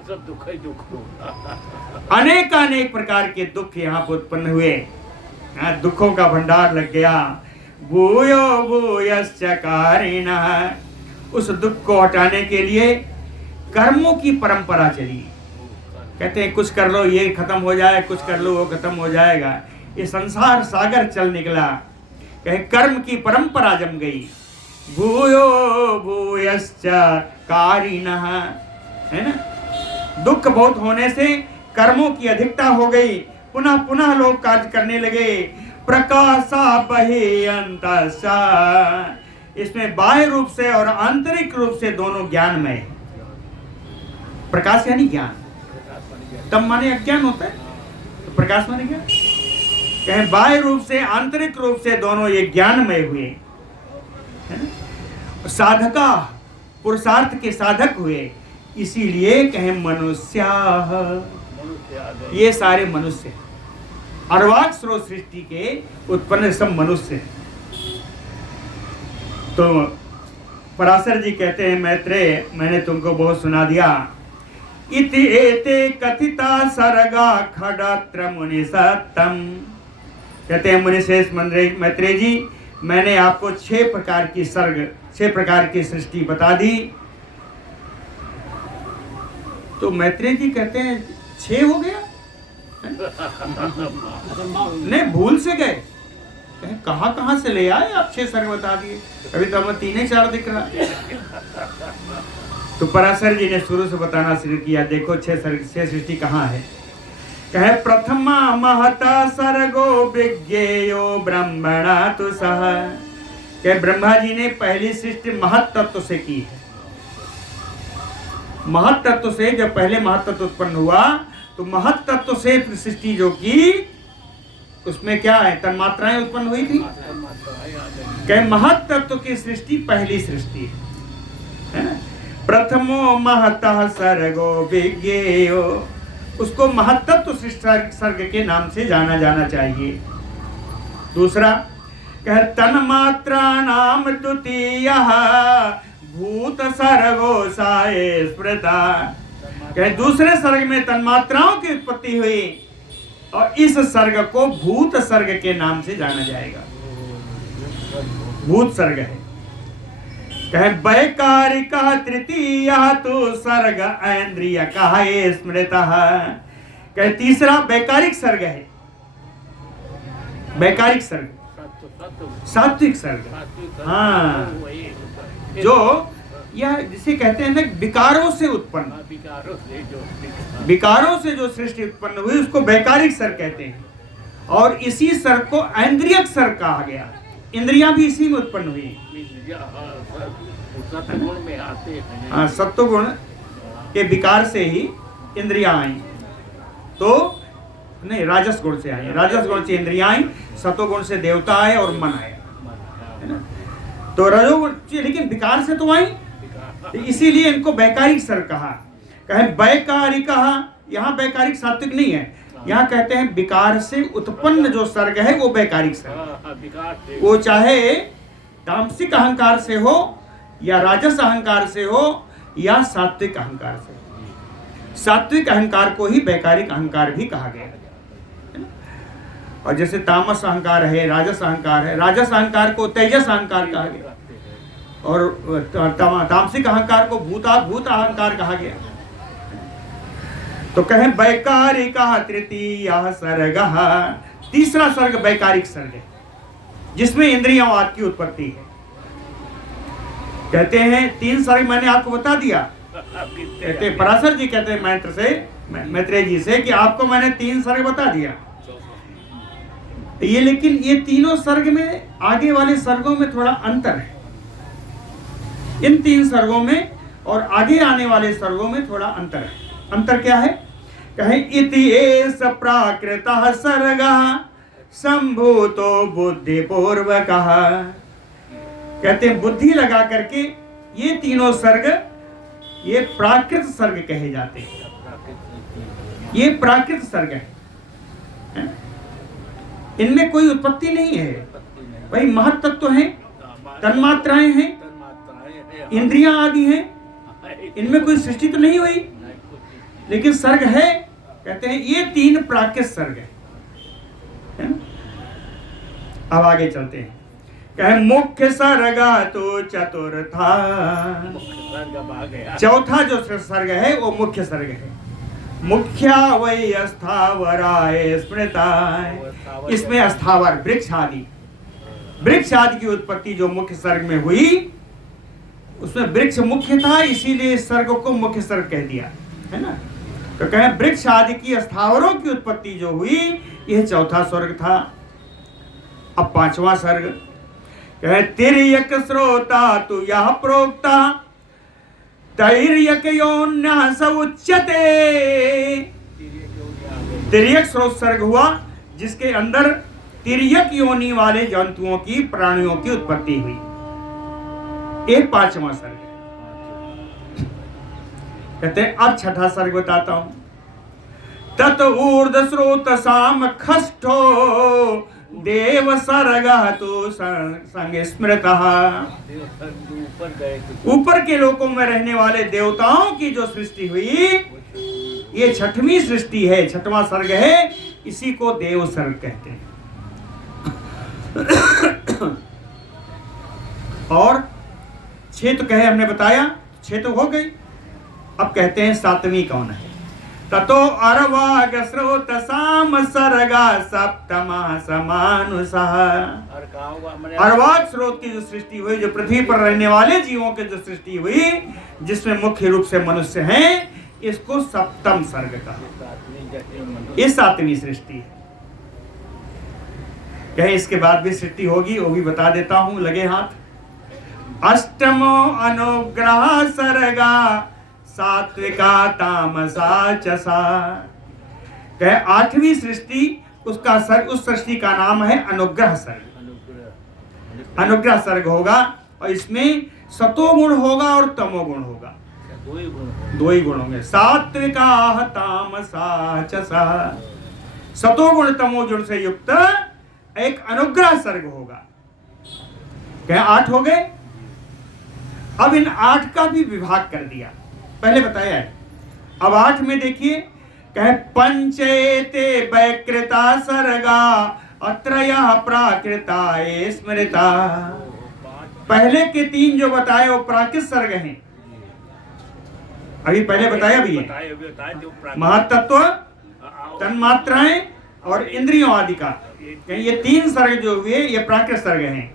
सब दुख ही दुख होगा। अनेक प्रकार के दुख यहाँ पर उत्पन्न हुए। दुखों का भंडार लग गया। भूयो भूयश्च कारिणः, उस दुख को हटाने के लिए कर्मों की परंपरा चली। कहते हैं कुछ कर लो ये खत्म हो जाए, कुछ कर लो वो खत्म हो जाएगा। ये संसार सागर चल निकला। कहे कर्म की परंपरा जम गई। भूयो भूयश्च कारिणः, है ना। दुख बहुत होने से कर्मों की अधिकता हो गई। पुनः पुनः लोग कार्य करने लगे। प्रकाशा बहि अंतसा, इसमें बाह्य रूप से और आंतरिक रूप से दोनों ज्ञानमय है। प्रकाश यानी ज्ञान, तब माने अज्ञान होता है, तो प्रकाश माने क्या? कहें बाह्य रूप से आंतरिक रूप से दोनों ये ज्ञानमय हुए, है ना। साधका पुरुषार्थ के साधक हुए, इसीलिए कहें मनुष्य, ये सारे मनुष्य अर्वाक स्रोत सृष्टि के उत्पन्न सब मनुष्य। तो पराशर जी कहते हैं मैत्रेय मैंने तुमको बहुत सुना दिया। इति एते कथिता सर्गा खड़ात्र मुनि सत्तम, कहते हैं मुनिश्रेष्ठ मैत्रेय जी मैंने आपको 6 प्रकार की सर्ग 6 प्रकार की सृष्टि बता दी। तो मैत्रेय जी कहते हैं 6 हो गया? नहीं, भूल से गए। कहां से ले आए आप? 6 सर्ग बता दिए, अभी तो हमें 3 ही 4 दिख रहा। तो पराशर जी ने शुरू से बताना शुरू किया। देखो 6 सृष्टि कहाँ है। कहे प्रथमा महता सर्गो विज्ञेयो ब्रह्मणा तु सह, कहे ब्रह्मा जी ने पहली सृष्टि महत तत्व से की है। महत तत्व से जब पहले महत तत्व उत्पन्न हुआ तो महत तत्व से सृष्टि जो की उसमें क्या है? तन्मात्राएं उत्पन्न हुई थी। कहे महत तत्व की सृष्टि पहली सृष्टि है। प्रथमो महतः सर्गो विज्ञेयो, उसको महत्तत्व सर्ग के नाम से जाना जाना चाहिए। दूसरा कह तन्मात्रा नाम द्वितीयः भूत सर्गो साये स्मृता, कहे दूसरे सर्ग में तन्मात्राओं की उत्पत्ति हुई और इस सर्ग को भूत सर्ग के नाम से जाना जाएगा। भूत सर्ग है। कहे वैकारिकः तृतीयः तो सर्ग ऐन्द्रियकः स्मृतः, कहे तीसरा वैकारिक सर्ग है। वैकारिक सर्ग सात्विक सर्ग, हाँ, जो यह जिसे कहते हैं ना विकारों से उत्पन्न, विकारों से जो सृष्टि उत्पन्न हुई उसको वैकारिक सर्ग कहते हैं। और इसी सर्ग को ऐन्द्रियक सर्ग कहा गया। इंद्रियां भी इसी में उत्पन्न हुई। सत्वगुण में आते हैं। हाँ, सत्वगुण के विकार से ही इंद्रियां आई। तो नहीं, राजस गुण से आई। राजस गुण से इंद्रियां आई, सत्वगुण से देवता आए और मन आया, है ना। तो रजोगुण लेकिन विकार से तो आई, इसीलिए इनको वैकारिक सर्ग कहा। कहे वैकारिक, यहाँ वैकारिक सात्विक नहीं है, यहाँ कहते हैं विकार से उत्पन्न जो सर्ग है वो वैकारिक सर्ग। वो चाहे तामसिक अहंकार से हो या राजस अहंकार से हो या सात्विक अहंकार से हो। सात्विक अहंकार को ही वैकारिक अहंकार भी कहा गया है। और जैसे तामस अहंकार है, राजस अहंकार है, राजस अहंकार को तेजस अहंकार कहा गया और तामसिक अहंकार को भूत अहंकार कहा गया। तो कहें वैकारिक तृतीय सर्ग, तीसरा सर्ग वैकारिक सर्ग है जिसमें इंद्रियवाद की उत्पत्ति है। कहते हैं 3 सर्ग मैंने आपको बता दिया। कहते पराशर जी कहते हैं मैत्रेय जी से कि आपको मैंने 3 सर्ग बता दिया। ये लेकिन ये तीनों सर्ग में आगे वाले सर्गों में थोड़ा अंतर है। इन 3 सर्गों में और आगे आने वाले सर्गों में थोड़ा अंतर है। अंतर क्या है? कहे इति एष प्राकृतः सर्गः संभूतो बुद्धि पूर्वकः, कहते हैं बुद्धि लगा करके ये तीनों सर्ग ये प्राकृत सर्ग कहे जाते हैं। ये प्राकृत सर्ग है, इनमें कोई उत्पत्ति नहीं है। भाई महत्तत्व हैं, तन्मात्राएं हैं, इंद्रियां आदि हैं, इनमें कोई सृष्टि तो नहीं हुई, लेकिन सर्ग है। कहते हैं ये 3 प्राकृत सर्ग है ना? अब आगे चलते हैं। कहे मुख्य सर्गा तो चतुर्था, चौथा जो सर्ग है वो मुख्य सर्ग है। मुख्या वही अस्थावराय स्मृताय, इसमें अस्थावर वृक्ष आदि की उत्पत्ति जो मुख्य सर्ग में हुई, उसमें वृक्ष मुख्य था, इसीलिए इस सर्ग को मुख्य सर्ग कह दिया है ना। तो कहे वृक्ष आदि की स्थावरों की उत्पत्ति जो हुई, यह चौथा स्वर्ग था। अब 5वां सर्ग कहे तिर्यक श्रोता तु यह प्रोक्ता तैर्यक योन्यः स उच्यते। तिर्यक स्रोत सर्ग हुआ जिसके अंदर तिर्यक योनि वाले जंतुओं की, प्राणियों की उत्पत्ति हुई। एक 5वां सर्ग। कहते हैं अब 6ठा सर्ग बताता हूं। तत ऊर्ध स्रोत साम खष्ठो देव सर्गः तो संग स्मृतः। ऊपर के लोकों में रहने वाले देवताओं की जो सृष्टि हुई, ये 6वीं सृष्टि है, 6वां सर्ग है, इसी को देव सर्ग कहते हैं। और 6 तो कहे हमने बताया, 6 तो हो गई। अब कहते हैं 7वीं कौन है। ततो अर्वाग स्रोत साम सर्गा सप्तमा समानुसः। अर्वाग स्रोत की जो सृष्टि हुई, जो पृथ्वी पर रहने वाले जीवों की जो सृष्टि हुई, जिसमें मुख्य रूप से मनुष्य हैं, इसको सप्तम सर्ग कहा। ये 7वीं सृष्टि है। कहे इसके बाद भी सृष्टि होगी, वो भी बता देता हूं, लगे हाथ। अष्टमो अनुग्रह सर्गा सात्विका तामसा चसा। कहे 8वीं सृष्टि, उसका सर्ग, उस सृष्टि का नाम है अनुग्रह सर्ग। अनुग्रह सर्ग होगा और इसमें सतोगुण होगा और तमोगुण होगा, 2 ही गुण होंगे। सात्विका तामसा चसा, सतोगुण तमोगुण से युक्त एक अनुग्रह सर्ग होगा। कहे 8 हो गए। अब इन 8 का भी विभाग कर दिया, पहले बताया है। अब 8 में देखिए, कहे पंचेते वैकृता सर्गा अत्रयः प्राकृता स्मृता। पहले के 3 जो बताए वो प्राकृत सर्ग हैं। अभी पहले बताया भी है, महत्तत्व, तन्मात्राएं और इंद्रियों आदि का। ये 3 सर्ग जो हुए ये प्राकृत सर्ग हैं।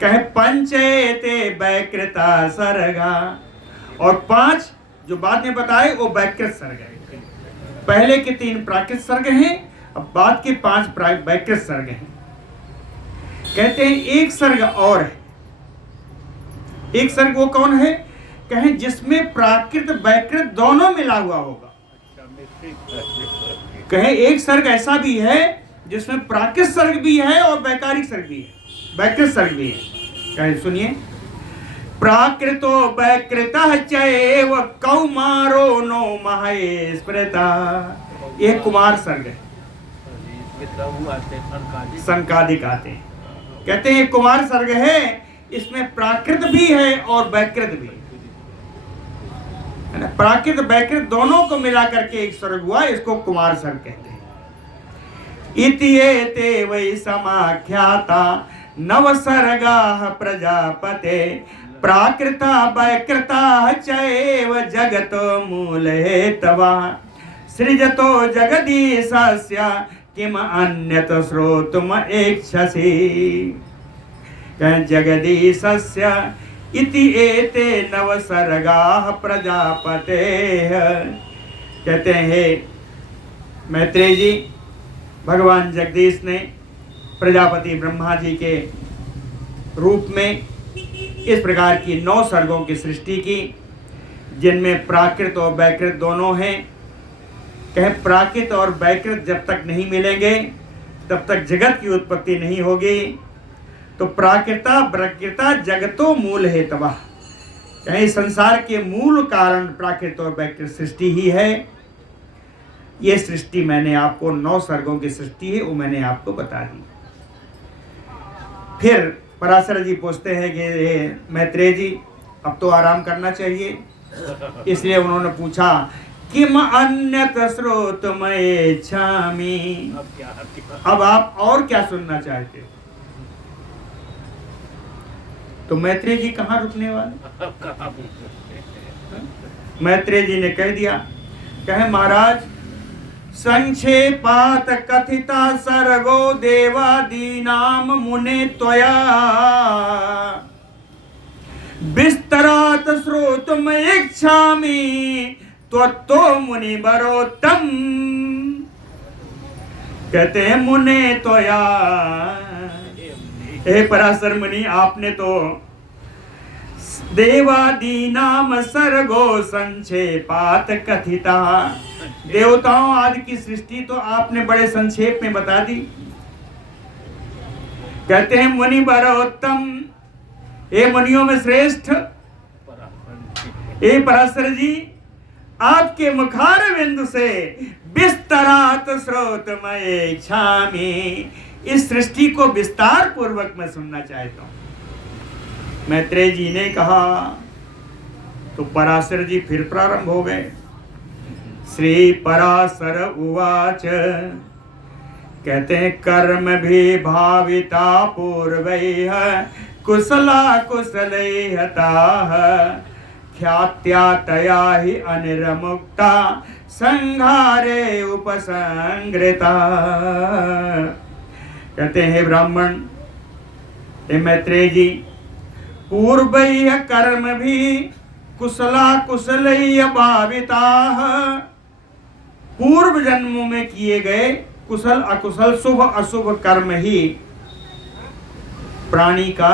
कहे पंचेते वैकृता सर्गा, और 5 जो बाद में बताए वो वैकृत सर्ग है। पहले के 3 प्राकृत सर्ग हैं, अब बाद के 5 वैकृत सर्ग हैं। कहते हैं एक सर्ग और है। एक सर्ग वो कौन है? कहें जिसमें प्राकृत वैकृत दोनों मिला हुआ होगा। कहें एक सर्ग ऐसा भी है जिसमें प्राकृत सर्ग भी है और वैकारिक सर्ग भी है, वैकृत सर्ग भी है। कहें सुनिए, प्राकृतो वैकृतः चैव कौमारो नो महेश्वरता। यह कुमार सर्ग है, संकादिक आते हैं। कहते हैं कुमार सर्ग है, इसमें प्राकृत भी है और वैकृत भी है ना। प्राकृत वैकृत दोनों को मिला करके एक सर्ग हुआ, इसको कुमार सर्ग कहते हैं। इत्येते वै समाख्याता नव सर्गाः प्रजापते प्राकृता वैकृता चैव जगत मूल हेतवा सृजतो जगदीशस्य किम अन्यत श्रोतुम इच्छसि। जगदीशस्य इति एते नव सर्गाः प्रजापते। कहते हैं मैत्रेय जी, भगवान जगदीश ने प्रजापति ब्रह्मा जी के रूप में इस प्रकार की 9 सर्गों की सृष्टि की, जिनमें प्राकृत और वैकृत दोनों हैं। कहे प्राकृत और वैकृत जब तक नहीं मिलेंगे तब तक जगत की उत्पत्ति नहीं होगी। तो प्राकृता वैकृता जगतो मूल हेतवा। कहे संसार के मूल कारण प्राकृत और वैकृत सृष्टि ही है। ये सृष्टि मैंने आपको 9 सर्गों की सृष्टि है, वो मैंने आपको बता दी। फिर पराशर जी पूछते हैं कि मैत्रेय जी अब तो आराम करना चाहिए, इसलिए उन्होंने पूछा किम अन्यत श्रोतुमये इच्छामि, अब क्या अब आप और क्या सुनना चाहते हो? तो मैत्रेय जी कहाँ रुकने वाले? अब कहाँ मैत्रेय जी ने कह दिया, कहे महाराज संक्षेपात कथिता सर्गो देवादीनाम मुने त्वया विस्तरात श्रोतुम इच्छामि त्वत्तो मुनि बरोत्तम। कहते हैं मुने त्वया, हे पराशर मुनि आपने तो देवादीनाम सर्गो संक्षेपात कथिता, देवताओं आदि की सृष्टि तो आपने बड़े संक्षेप में बता दी। कहते हैं मुनि बरोत्तम, हे मुनियों में श्रेष्ठ, हे पराशर जी आपके मुखार बिंदु से विस्तरात श्रोतमये इच्छामि, इस सृष्टि को विस्तार पूर्वक मैं सुनना चाहता हूं। मैत्रेय जी ने कहा तो पराशर जी फिर प्रारंभ हो गए। श्री पराशर उवाच, कहते हैं कर्म भी भाविता पूर्वैः कुशला कुशलैहताः ख्यात्या तया हि अनिर्मुक्ता संघारे उपसंग्रता। कहते हैं ब्राह्मण, हे मैत्रेय जी पूर्वैः कर्म भी कुशला कुशलैः भाविताः, पूर्व जन्मों में किए गए कुशल अकुशल शुभ अशुभ कर्म ही प्राणी का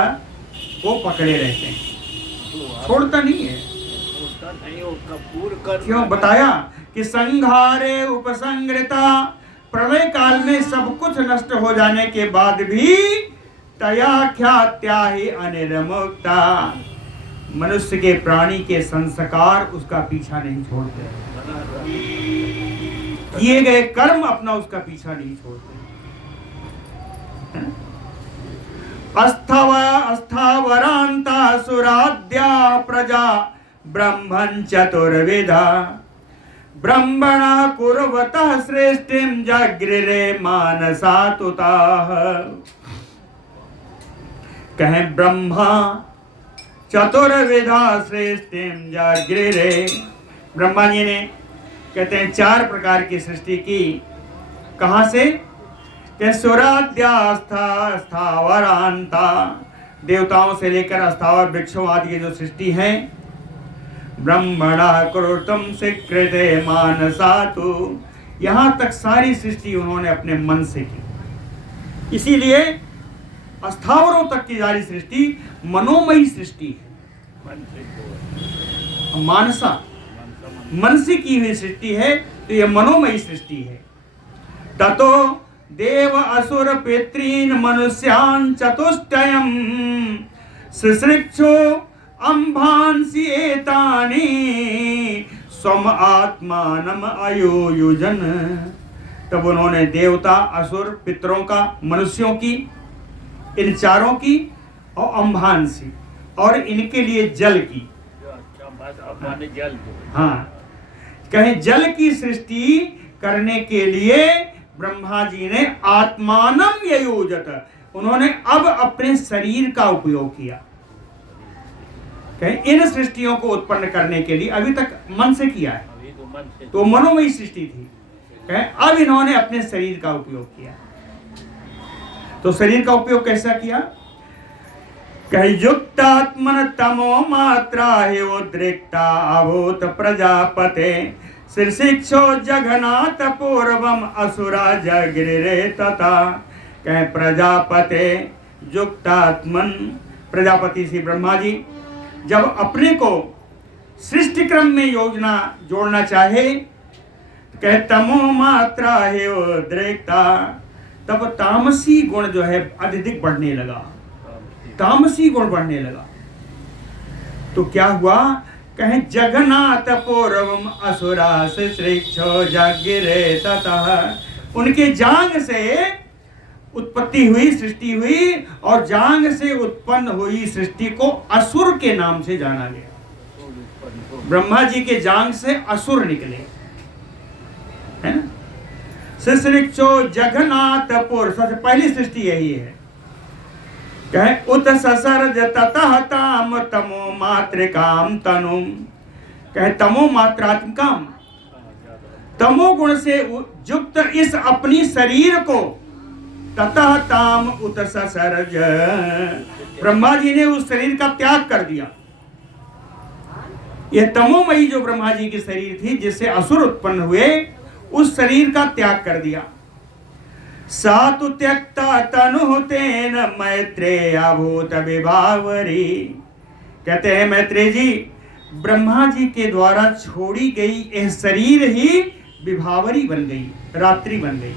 को पकड़े रहते हैं, छोड़ता नहीं है। क्यों बताया कि संघारे उपसंग्रता, प्रलय काल में सब कुछ नष्ट हो जाने के बाद भी तया ख्यात्या ही अनिर्मुक्ता, मनुष्य के प्राणी के संस्कार उसका पीछा नहीं छोड़ते, किए गए कर्म अपना उसका पीछा नहीं छोड़ते। अस्थावरांता सुराद्या प्रजा ब्रह्मन् चतुर्विधा ब्रह्मणः कुर्वतः श्रेष्ठिं जगृरे मानसातुताः। कहें ब्रह्मा चतुर्विधा श्रेष्ठिं जगृरे, ब्रह्मा जी ने कहते हैं 4 प्रकार की सृष्टि की। कहां से? कि सुराद्या स्थावरांता, देवताओं से लेकर स्थावर वृक्षों आदि की जो सृष्टि है, ब्रह्मणा कुरुतम स्वीकृते मानसातु, यहां तक सारी सृष्टि उन्होंने अपने मन से की। इसीलिए स्थावरों तक की सारी सृष्टि मनोमयी सृष्टि है। मानसा मन से की हुई सृष्टि है, तो यह मनोमयी सृष्टि है। ततो देव असुर पितॄन् मनुष्यान् चतुष्टयम् सृष्टो अंभांसि एतानि स्वम आत्मानम अयोयुजन। तब उन्होंने देवता असुर पितरों का, मनुष्यों की, इन चारों की और अंभांसी और इनके लिए जल की, हाँ कहें जल की सृष्टि करने के लिए ब्रह्मा जी ने आत्मानम ययोजत, उन्होंने अब अपने शरीर का उपयोग किया। कहें इन सृष्टियों को उत्पन्न करने के लिए अभी तक मन से किया है, तो मनोमयी सृष्टि थी। कहें अब इन्होंने अपने शरीर का उपयोग किया। तो शरीर का उपयोग कैसा किया? कहीं युक्तात्मन तमो मात्रा हे उद्रिक्ता अभूत प्रजापते शीर्षिक्षो जघनाथ पूर्वम असुरा जगृरे तथा। कहें प्रजापते युक्तात्मन, प्रजापति श्री ब्रह्मा जी जब अपने को सृष्टि क्रम में योजना जोड़ना चाहे, तो कहे तमो मात्रा हे उद्रिक्ता, तब तामसी गुण जो है अत्यधिक बढ़ने लगा, तामसी गुण बढ़ने लगा। तो क्या हुआ? कहें जगन्नाथ पूर्वम असुरा से श्रेक्षो जगिरे ततः, उनके जांग से उत्पत्ति हुई, सृष्टि हुई, और जांग से उत्पन्न हुई सृष्टि को असुर के नाम से जाना गया। ब्रह्मा जी के जांग से असुर निकले, है ना। सृष्टो जगन्नाथपुर, सबसे पहली सृष्टि यही है। कहे उत ससर्ज ततः ताम तमो मात्रिकाम तनुम, कहे तमो मात्रात्मकाम, तमो गुण से युक्त इस अपनी शरीर को, ततः ताम उत ससर्ज, ब्रह्मा जी ने उस शरीर का त्याग कर दिया। यह तमोमयी जो ब्रह्मा जी की शरीर थी जिससे असुर उत्पन्न हुए, उस शरीर का त्याग कर दिया। सातु त्यक्ता तनु तेन मैत्रेय भूत विभावरी, कहते हैं मैत्रेय जी, ब्रह्मा जी के द्वारा छोड़ी गई यह शरीर ही विभावरी बन गई, रात्रि बन गई।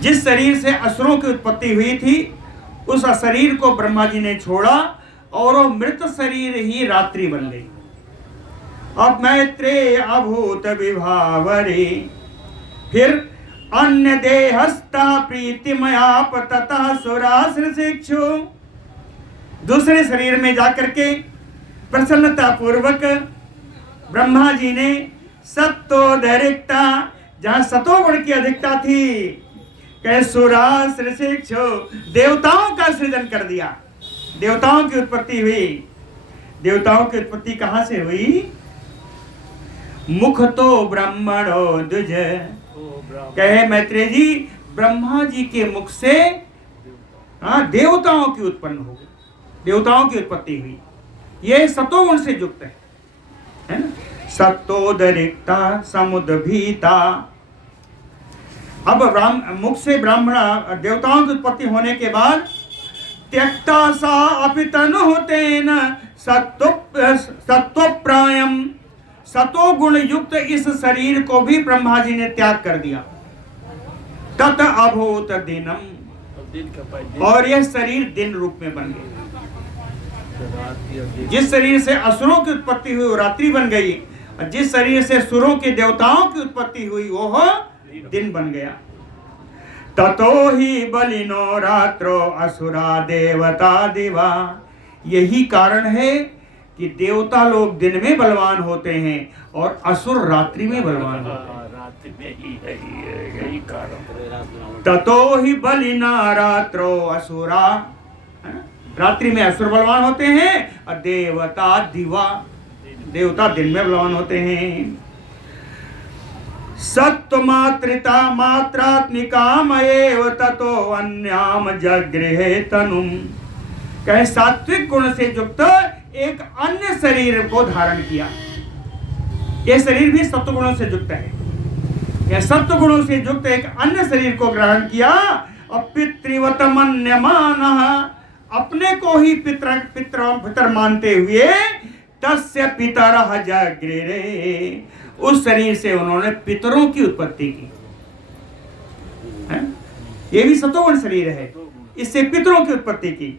जिस शरीर से असुरों की उत्पत्ति हुई थी, उस शरीर को ब्रह्मा जी ने छोड़ा और वो मृत शरीर ही रात्रि बन गई। अब मैत्रेय अभूत विभावरी, फिर अन्य देहस्ता प्रीतिमयाप ततः सुरासुर शिक्षु, दूसरे शरीर में जाकर के प्रसन्नता पूर्वक ब्रह्मा जी ने सत्वोदरिक्ता, जहां सतोगुण की अधिकता थी, कहे सुरासुर शिक्षु, देवताओं का सृजन कर दिया। देवताओं की उत्पत्ति हुई। देवताओं की उत्पत्ति कहां से हुई? मुख तो ब्रह्मणो द्विज, कहे मैत्रेय जी, ब्रह्मा जी के मुख से देवताओं की उत्पन्न हो गई, देवताओं की उत्पत्ति हुई। यह सतोगुण से युक्त है ना। सत्तोदरिक्ता समुद्भीता, अब मुख से ब्राह्मण देवताओं की उत्पत्ति होने के बाद त्यक्ता सा अपितनु होतेन सत्वप्रायम, सतोगुण युक्त इस शरीर को भी ब्रह्मा जी ने त्याग कर दिया। तत अभूत दिनम, और यह शरीर दिन रूप में बन गया। जिस शरीर से असुरों की उत्पत्ति हुई वो रात्रि बन गई, और जिस शरीर से सुरों के देवताओं की उत्पत्ति हुई वो दिन बन गया। ततो ही बलिनो रात्रो असुरा देवता दिवा, यही कारण है कि देवता लोग दिन में बलवान होते हैं और असुर रात्रि में बलवान होते हैं। रात्रि में ही है, यही कारण। ततो ही बलिना रात्रो असुरा, रात्रि में असुर बलवान होते हैं और देवता दिवा, देवता दिन में बलवान होते हैं। सत्व मात्रिता मात्रात्मिकाम एव ततो अन्याम जगृहे तनुम, कहे सात्विक गुण से युक्त एक अन्य शरीर को धारण किया। यह शरीर भी सत्व गुणों से युक्त है। यह सत्व गुणों से युक्त एक अन्य शरीर को ग्रहण किया और पितृवत मन्यमानः, अपने को ही पितर मानते हुए तस्य पितरः जगृहे, उस शरीर से उन्होंने पितरों की उत्पत्ति की। यह भी सतोगुण शरीर है, इससे पितरों की उत्पत्ति की।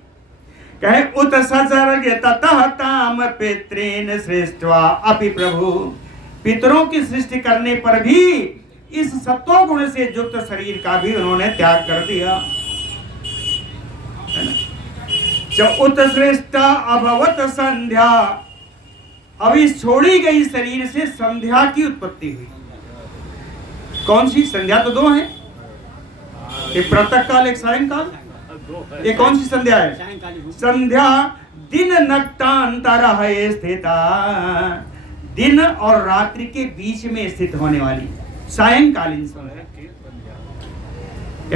कहे उत ससर्ग ततः ताम पितॄन सृष्ट्वा अपि प्रभु, पितरों की सृष्टि करने पर भी इस सत्वगुण से युक्त शरीर का भी उन्होंने त्याग कर दिया। जब उत्सृष्टा अभवत संध्या, अब इस छोड़ी गई शरीर से संध्या की उत्पत्ति हुई। कौन सी संध्या? तो दो है, एक प्रातः काल एक सायंकाल। ये कौन सी संध्या है? संध्या दिन नक्तांतर है स्थिता, दिन और रात्रि के बीच में स्थित होने वाली सायंकालीन संध्या।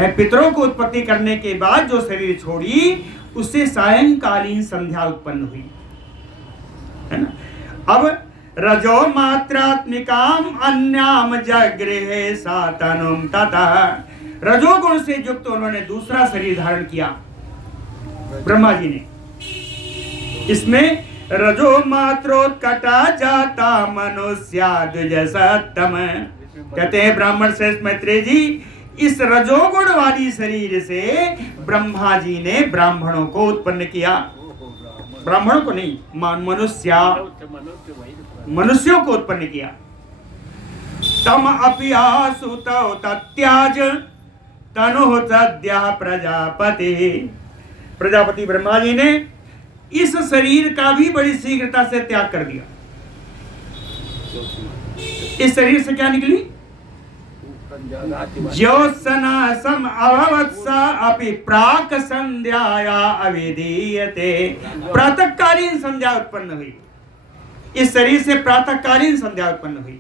पितरों को उत्पत्ति करने के बाद जो शरीर छोड़ी उससे सायंकालीन संध्या उत्पन्न हुई, है ना। अब रजो मात्रात्मिकाम अन्याम जगृहे सातनुम तथा, रजोगुण से युक्त उन्होंने दूसरा शरीर धारण किया ब्रह्मा जी ने। इसमें रजो मात्रोत्कटा जाता मनुष्याद्विज सत्तम, कहते हैं ब्राह्मण श्रेष्ठ मैत्रेय जी, इस रजोगुण वाली शरीर से ब्रह्मा जी ने ब्राह्मणों को उत्पन्न किया। ब्राह्मणों को नहीं, मनुष्यों को उत्पन्न किया। तम अपि आसु तौ तत्याज तनु सद्या प्रजापति। प्रजापति ब्रह्मा जी ने इस शरीर का भी बड़ी शीघ्रता से त्याग कर दिया। इस शरीर से क्या निकली? ज्योत्सना सम अभवत्सा अपि प्राक संध्याया अविधीयते। प्रातःकालीन संध्या उत्पन्न हुई। इस शरीर से प्रातःकालीन संध्या उत्पन्न हुई।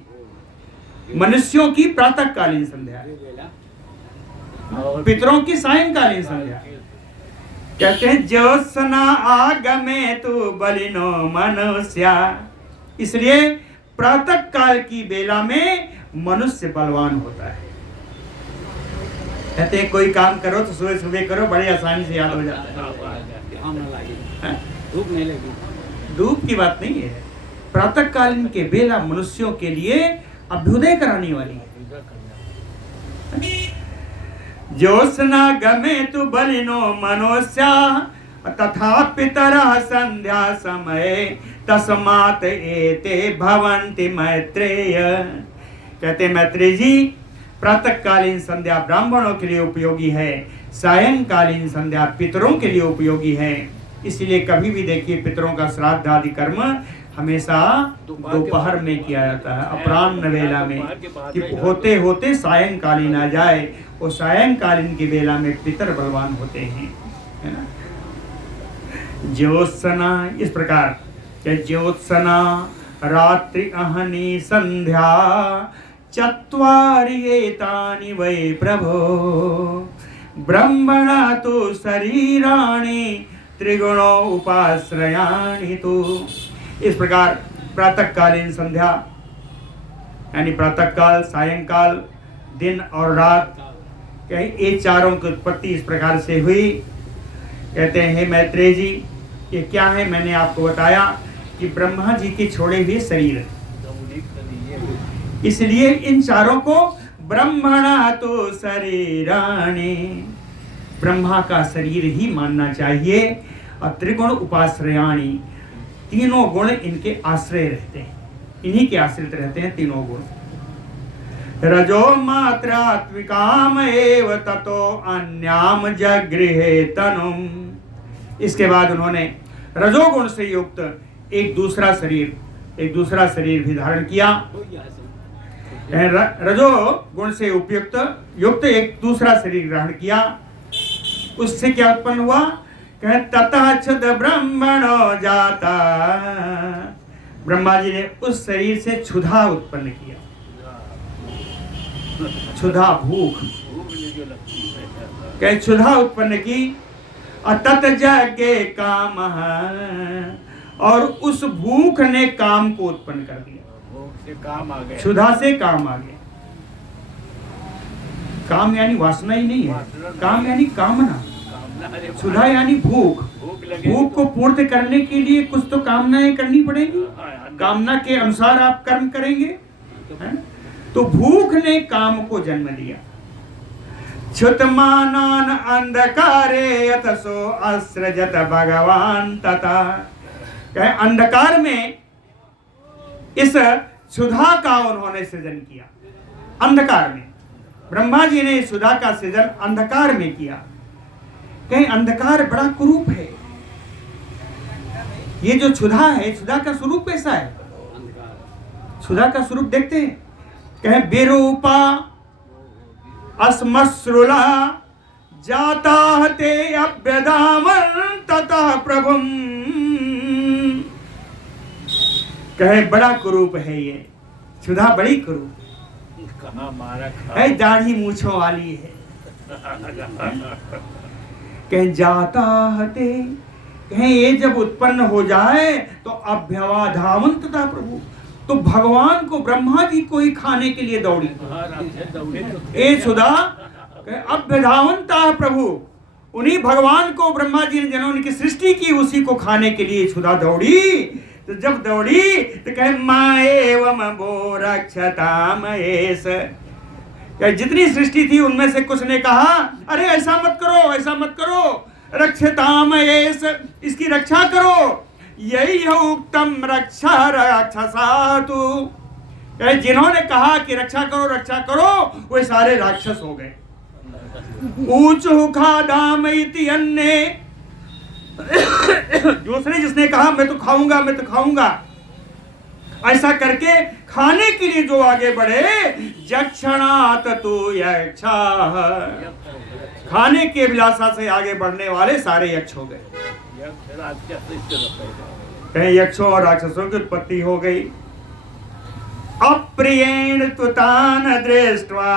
मनुष्यों की प्रातःकालीन संध्या, पितरों की सायंकालीन संध्या। कहते हैं ज्योत्सना आगमे तु बलिनो मनुष्या। इसलिए प्रातः काल की बेला में मनुष्य बलवान होता है। कहते हैं कोई काम करो तो सुबह सुबह करो, बड़ी आसानी से याद हो जाता है। धूप नहीं लगी। धूप की बात नहीं है, प्रातः कालीन के बेला मनुष्यों के लिए अभ्युदय कराने वाली है। ज्योत्सना गमे तु बलिनो मनुष्या तथा पितरः संध्या समय तस्मात् एते भवन्ति मैत्रेय। कहते मैत्रेय जी, प्रातःकालीन संध्या ब्राह्मणों के लिए उपयोगी है, सायंकालीन संध्या पितरों के लिए उपयोगी है। इसलिए कभी भी देखिए पितरों का श्राद्ध आदि कर्म हमेशा दोपहर में किया जाता है, अपराह्न वेला में, कि होते होते सायंकालीन आ जाए। और सायंकालीन की वेला में पितर बलवान होते हैं, है ना। ज्योत्सना इस प्रकार, ज्योत्सना रात्रि अहनी संध्या चत्वारि एतानि वै प्रभो ब्रह्मणा तु शरीराणि त्रिगुणो उपाश्रयाणि तु। इस प्रकार प्रातःकालीन संध्या यानी प्रातःकाल, सायंकाल, दिन और रात, ये चारों की उत्पत्ति इस प्रकार से हुई। कहते हैं मैत्रेय जी, ये क्या है? मैंने आपको बताया कि ब्रह्मा जी के छोड़े हुए शरीर है, इसलिए इन चारों को ब्रह्मणा तो शरीराणि, ब्रह्मा का शरीर ही मानना चाहिए। और त्रिगुण उपाश्रयाणि, तीनों गुण इनके आश्रय रहते हैं, इन्हीं के आश्रित रहते हैं तीनों गुण। रजो मात्रात्मिकाम एव ततो अन्याम जगृहे तनुम। इसके बाद उन्होंने रजोगुण से युक्त एक दूसरा शरीर भी धारण किया। रजो गुण से युक्त एक दूसरा शरीर ग्रहण किया। उससे क्या उत्पन्न हुआ? कहे ततः क्षुद ब्रह्मणो जाता। ब्रह्मा जी ने उस शरीर से क्षुधा उत्पन्न किया। क्षुधा, भूख, कहे क्षुधा उत्पन्न की। तत जगे काम, और उस भूख ने काम को उत्पन्न कर दिया। काम आ गया, क्षुधा से काम आ गया। काम यानी वासना ही नहीं है, काम यानी कामना। क्षुधा यानी भूख। भूख को पूर्ण करने के लिए कुछ तो कामनाएं करनी पड़ेगी, कामना के अनुसार आप कर्म करेंगे, है? तो भूख ने काम को जन्म दिया। क्षुतमानान अंधकारे यतसो असृजत भगवान तथा। कहे अंधकार में इस क्षुधा का उन्होंने सृजन किया। अंधकार में ब्रह्मा जी ने क्षुधा का सृजन अंधकार में किया। कहीं अंधकार बड़ा कुरूप है। ये जो क्षुधा है, क्षुधा का स्वरूप कैसा है? क्षुधा का स्वरूप देखते हैं। कहे विरूपा अस्मश्रुला जाता हते अभ्यदामन ततः प्रभुम। कहे बड़ा कुरूप है ये क्षुधा, बड़ी कुरूप है, दाढ़ी मूछों वाली है। कहे जाता हते, कहे ये जब उत्पन्न हो जाए तो अभ्यवाधामन तथा प्रभु, तो भगवान को, ब्रह्मा जी को ही खाने के लिए दौड़ी। ए क्षुधा अभ्यधावनता प्रभु, उन्हीं भगवान को ब्रह्मा जी ने जिन्होंने की सृष्टि की, उसी को खाने के लिए क्षुधा दौड़ी। तो जब दौड़ी तो कहे माएवम वो रक्षताम एस। जितनी सृष्टि थी उनमें से कुछ ने कहा अरे ऐसा मत करो, ऐसा मत करो, रक्षताम एस, इसकी रक्षा करो। यही है उत्तम रक्षा राक्षसातु। जिन्होंने कहा कि रक्षा करो, वे सारे राक्षस हो गए। ऊंचु खादाम इति अन्ने, दूसरे जिसने कहा मैं तो खाऊंगा, ऐसा करके खाने के लिए जो आगे बढ़े, जक्षणात तु यक्षा, खाने के विलासा से आगे बढ़ने वाले सारे यक्ष हो गए। कहीं यक्षों और राक्षसों की उत्पत्ति हो गई। अप्रियेण तुतान दृष्ट्वा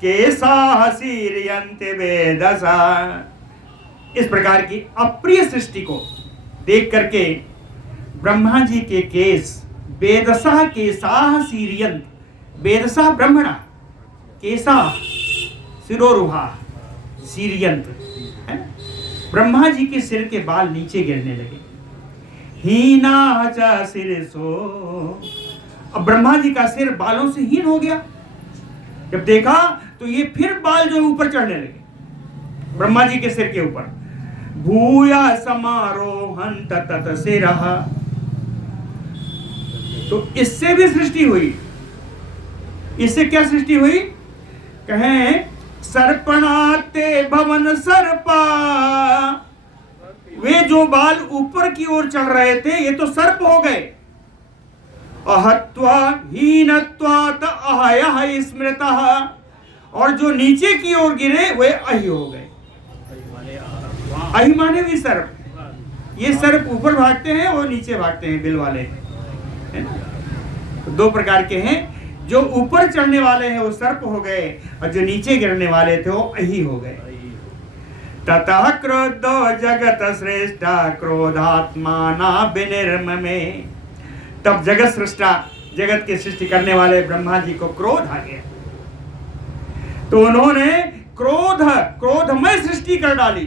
केसा सीरियन्ते वेदसा, इस प्रकार की अप्रिय सृष्टि को देख करके ब्रह्मा जी के केस वेदसा केसा सीरियंत, वेदसा ब्रह्मणा, केसा सिरोरुहा, सीरियंत है, ब्रह्मा जी के सिर के बाल नीचे गिरने लगे। हीना च सिरसो, अब ब्रह्मा जी का सिर बालों से हीन हो गया। जब देखा तो ये फिर बाल जो ऊपर चढ़ने लगे ब्रह्मा जी के सिर के ऊपर। भूया समारोहन तत से रहा, तो इससे भी सृष्टि हुई। इससे क्या सृष्टि हुई? कहें सर्पणाते भवन सर्पा, वे जो बाल ऊपर की ओर चढ़ रहे थे ये तो सर्प हो गए। अहत्वा हीनत्वात अहयः स्मृतः, और जो नीचे की ओर गिरे वे अहि हो गए। अहि माने भी सर्प। ये सर्प ऊपर भागते हैं और नीचे भागते हैं, बिल वाले हैं। तो दो प्रकार के हैं, जो ऊपर चढ़ने वाले हैं वो सर्प हो गए, और जो नीचे गिरने वाले थे वो अहि हो गए। ततः क्रोधो जगत श्रेष्ठा क्रोधात्माना विनिर्ममे, तब जगत सृष्टा, जगत की सृष्टि करने वाले ब्रह्मा जी को क्रोध आ गया। तो उन्होंने क्रोधमय सृष्टि कर डाली,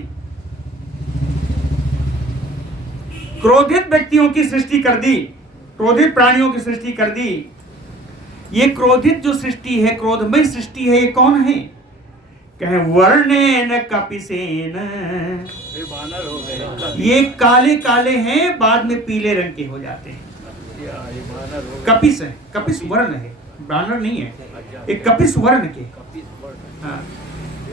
क्रोधित व्यक्तियों की सृष्टि कर दी, क्रोधित प्राणियों की सृष्टि कर दी। ये क्रोधित जो सृष्टि है, क्रोधमय सृष्टि है, ये कौन है? कहे वर्णेन कपिसेन, ये काले काले हैं, बाद में पीले रंग के हो जाते हैं। कपिस है, कपिस वर्ण है, बानर नहीं है, एक कपिस वर्ण के। हाँ,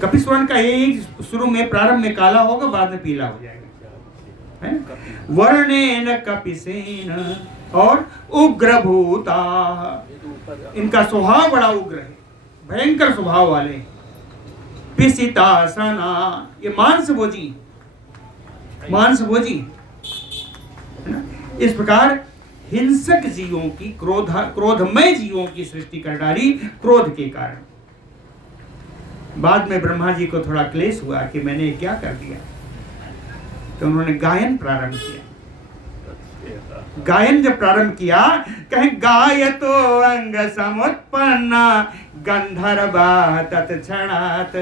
कपिस वर्ण का एक शुरू में प्रारंभ में काला होगा, बाद में पीला हो जाएगा। वर्णेन कपिसेन, और उग्र भूता, इनका स्वभाव बड़ा उग्र है, भयंकर स्वभाव वाले। पिसितासना, ये मांसभोजी है ना। इस प्रकार हिंसक जीवों की, क्रोधमय जीवों की सृष्टि कर डाली क्रोध के कारण। बाद में ब्रह्मा जी को थोड़ा क्लेश हुआ कि मैंने क्या कर दिया, तो उन्होंने गायन प्रारंभ किया। गायन जब प्रारंभ किया, कहें गायतो अंग समुत्पन्ना गंधर्वा तत्क्षणात्,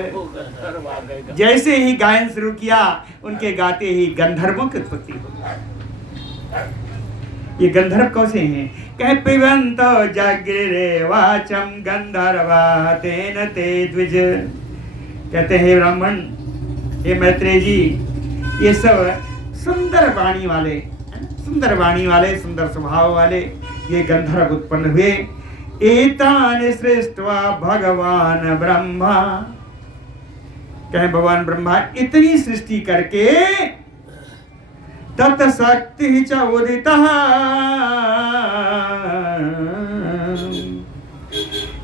जैसे ही गायन शुरू किया उनके गाते ही गंधर्वों की उत्पत्ति हो। ये गंधर्व कौन हैं? कहे पिबंत जागृरे वाचम गंधर्वा तेन ते द्विज, कहते हैं ब्राह्मण, हे मैत्रेय जी, ये सब सुंदर वाणी वाले, सुंदर स्वभाव वाले ये गंधर्व उत्पन्न हुए। एतान सृष्ट्वा भगवान ब्रह्मा, कहें भगवान ब्रह्मा इतनी सृष्टि करके तत्शक्ति च उदितः,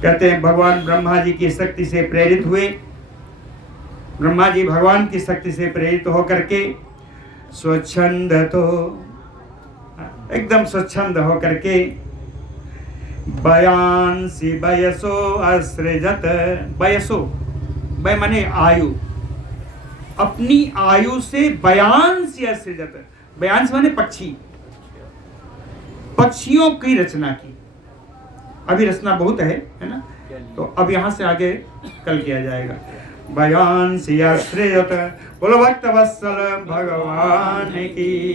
कहते हैं भगवान ब्रह्मा जी की शक्ति से प्रेरित हुए। ब्रह्मा जी भगवान की शक्ति से प्रेरित होकर के स्वच्छंद, तो एकदम स्वच्छंद होकर के बयांसी बयसो असृजत, बयसो बय माने आयु, अपनी आयु से बयांसी असृजत, बयांस माने पक्षी, पक्षियों की रचना की। अभी रचना बहुत है ना, तो अब यहाँ से आगे कल किया जाएगा। बयांसी असृजत, बोलो भक्त वत्सल भगवान की।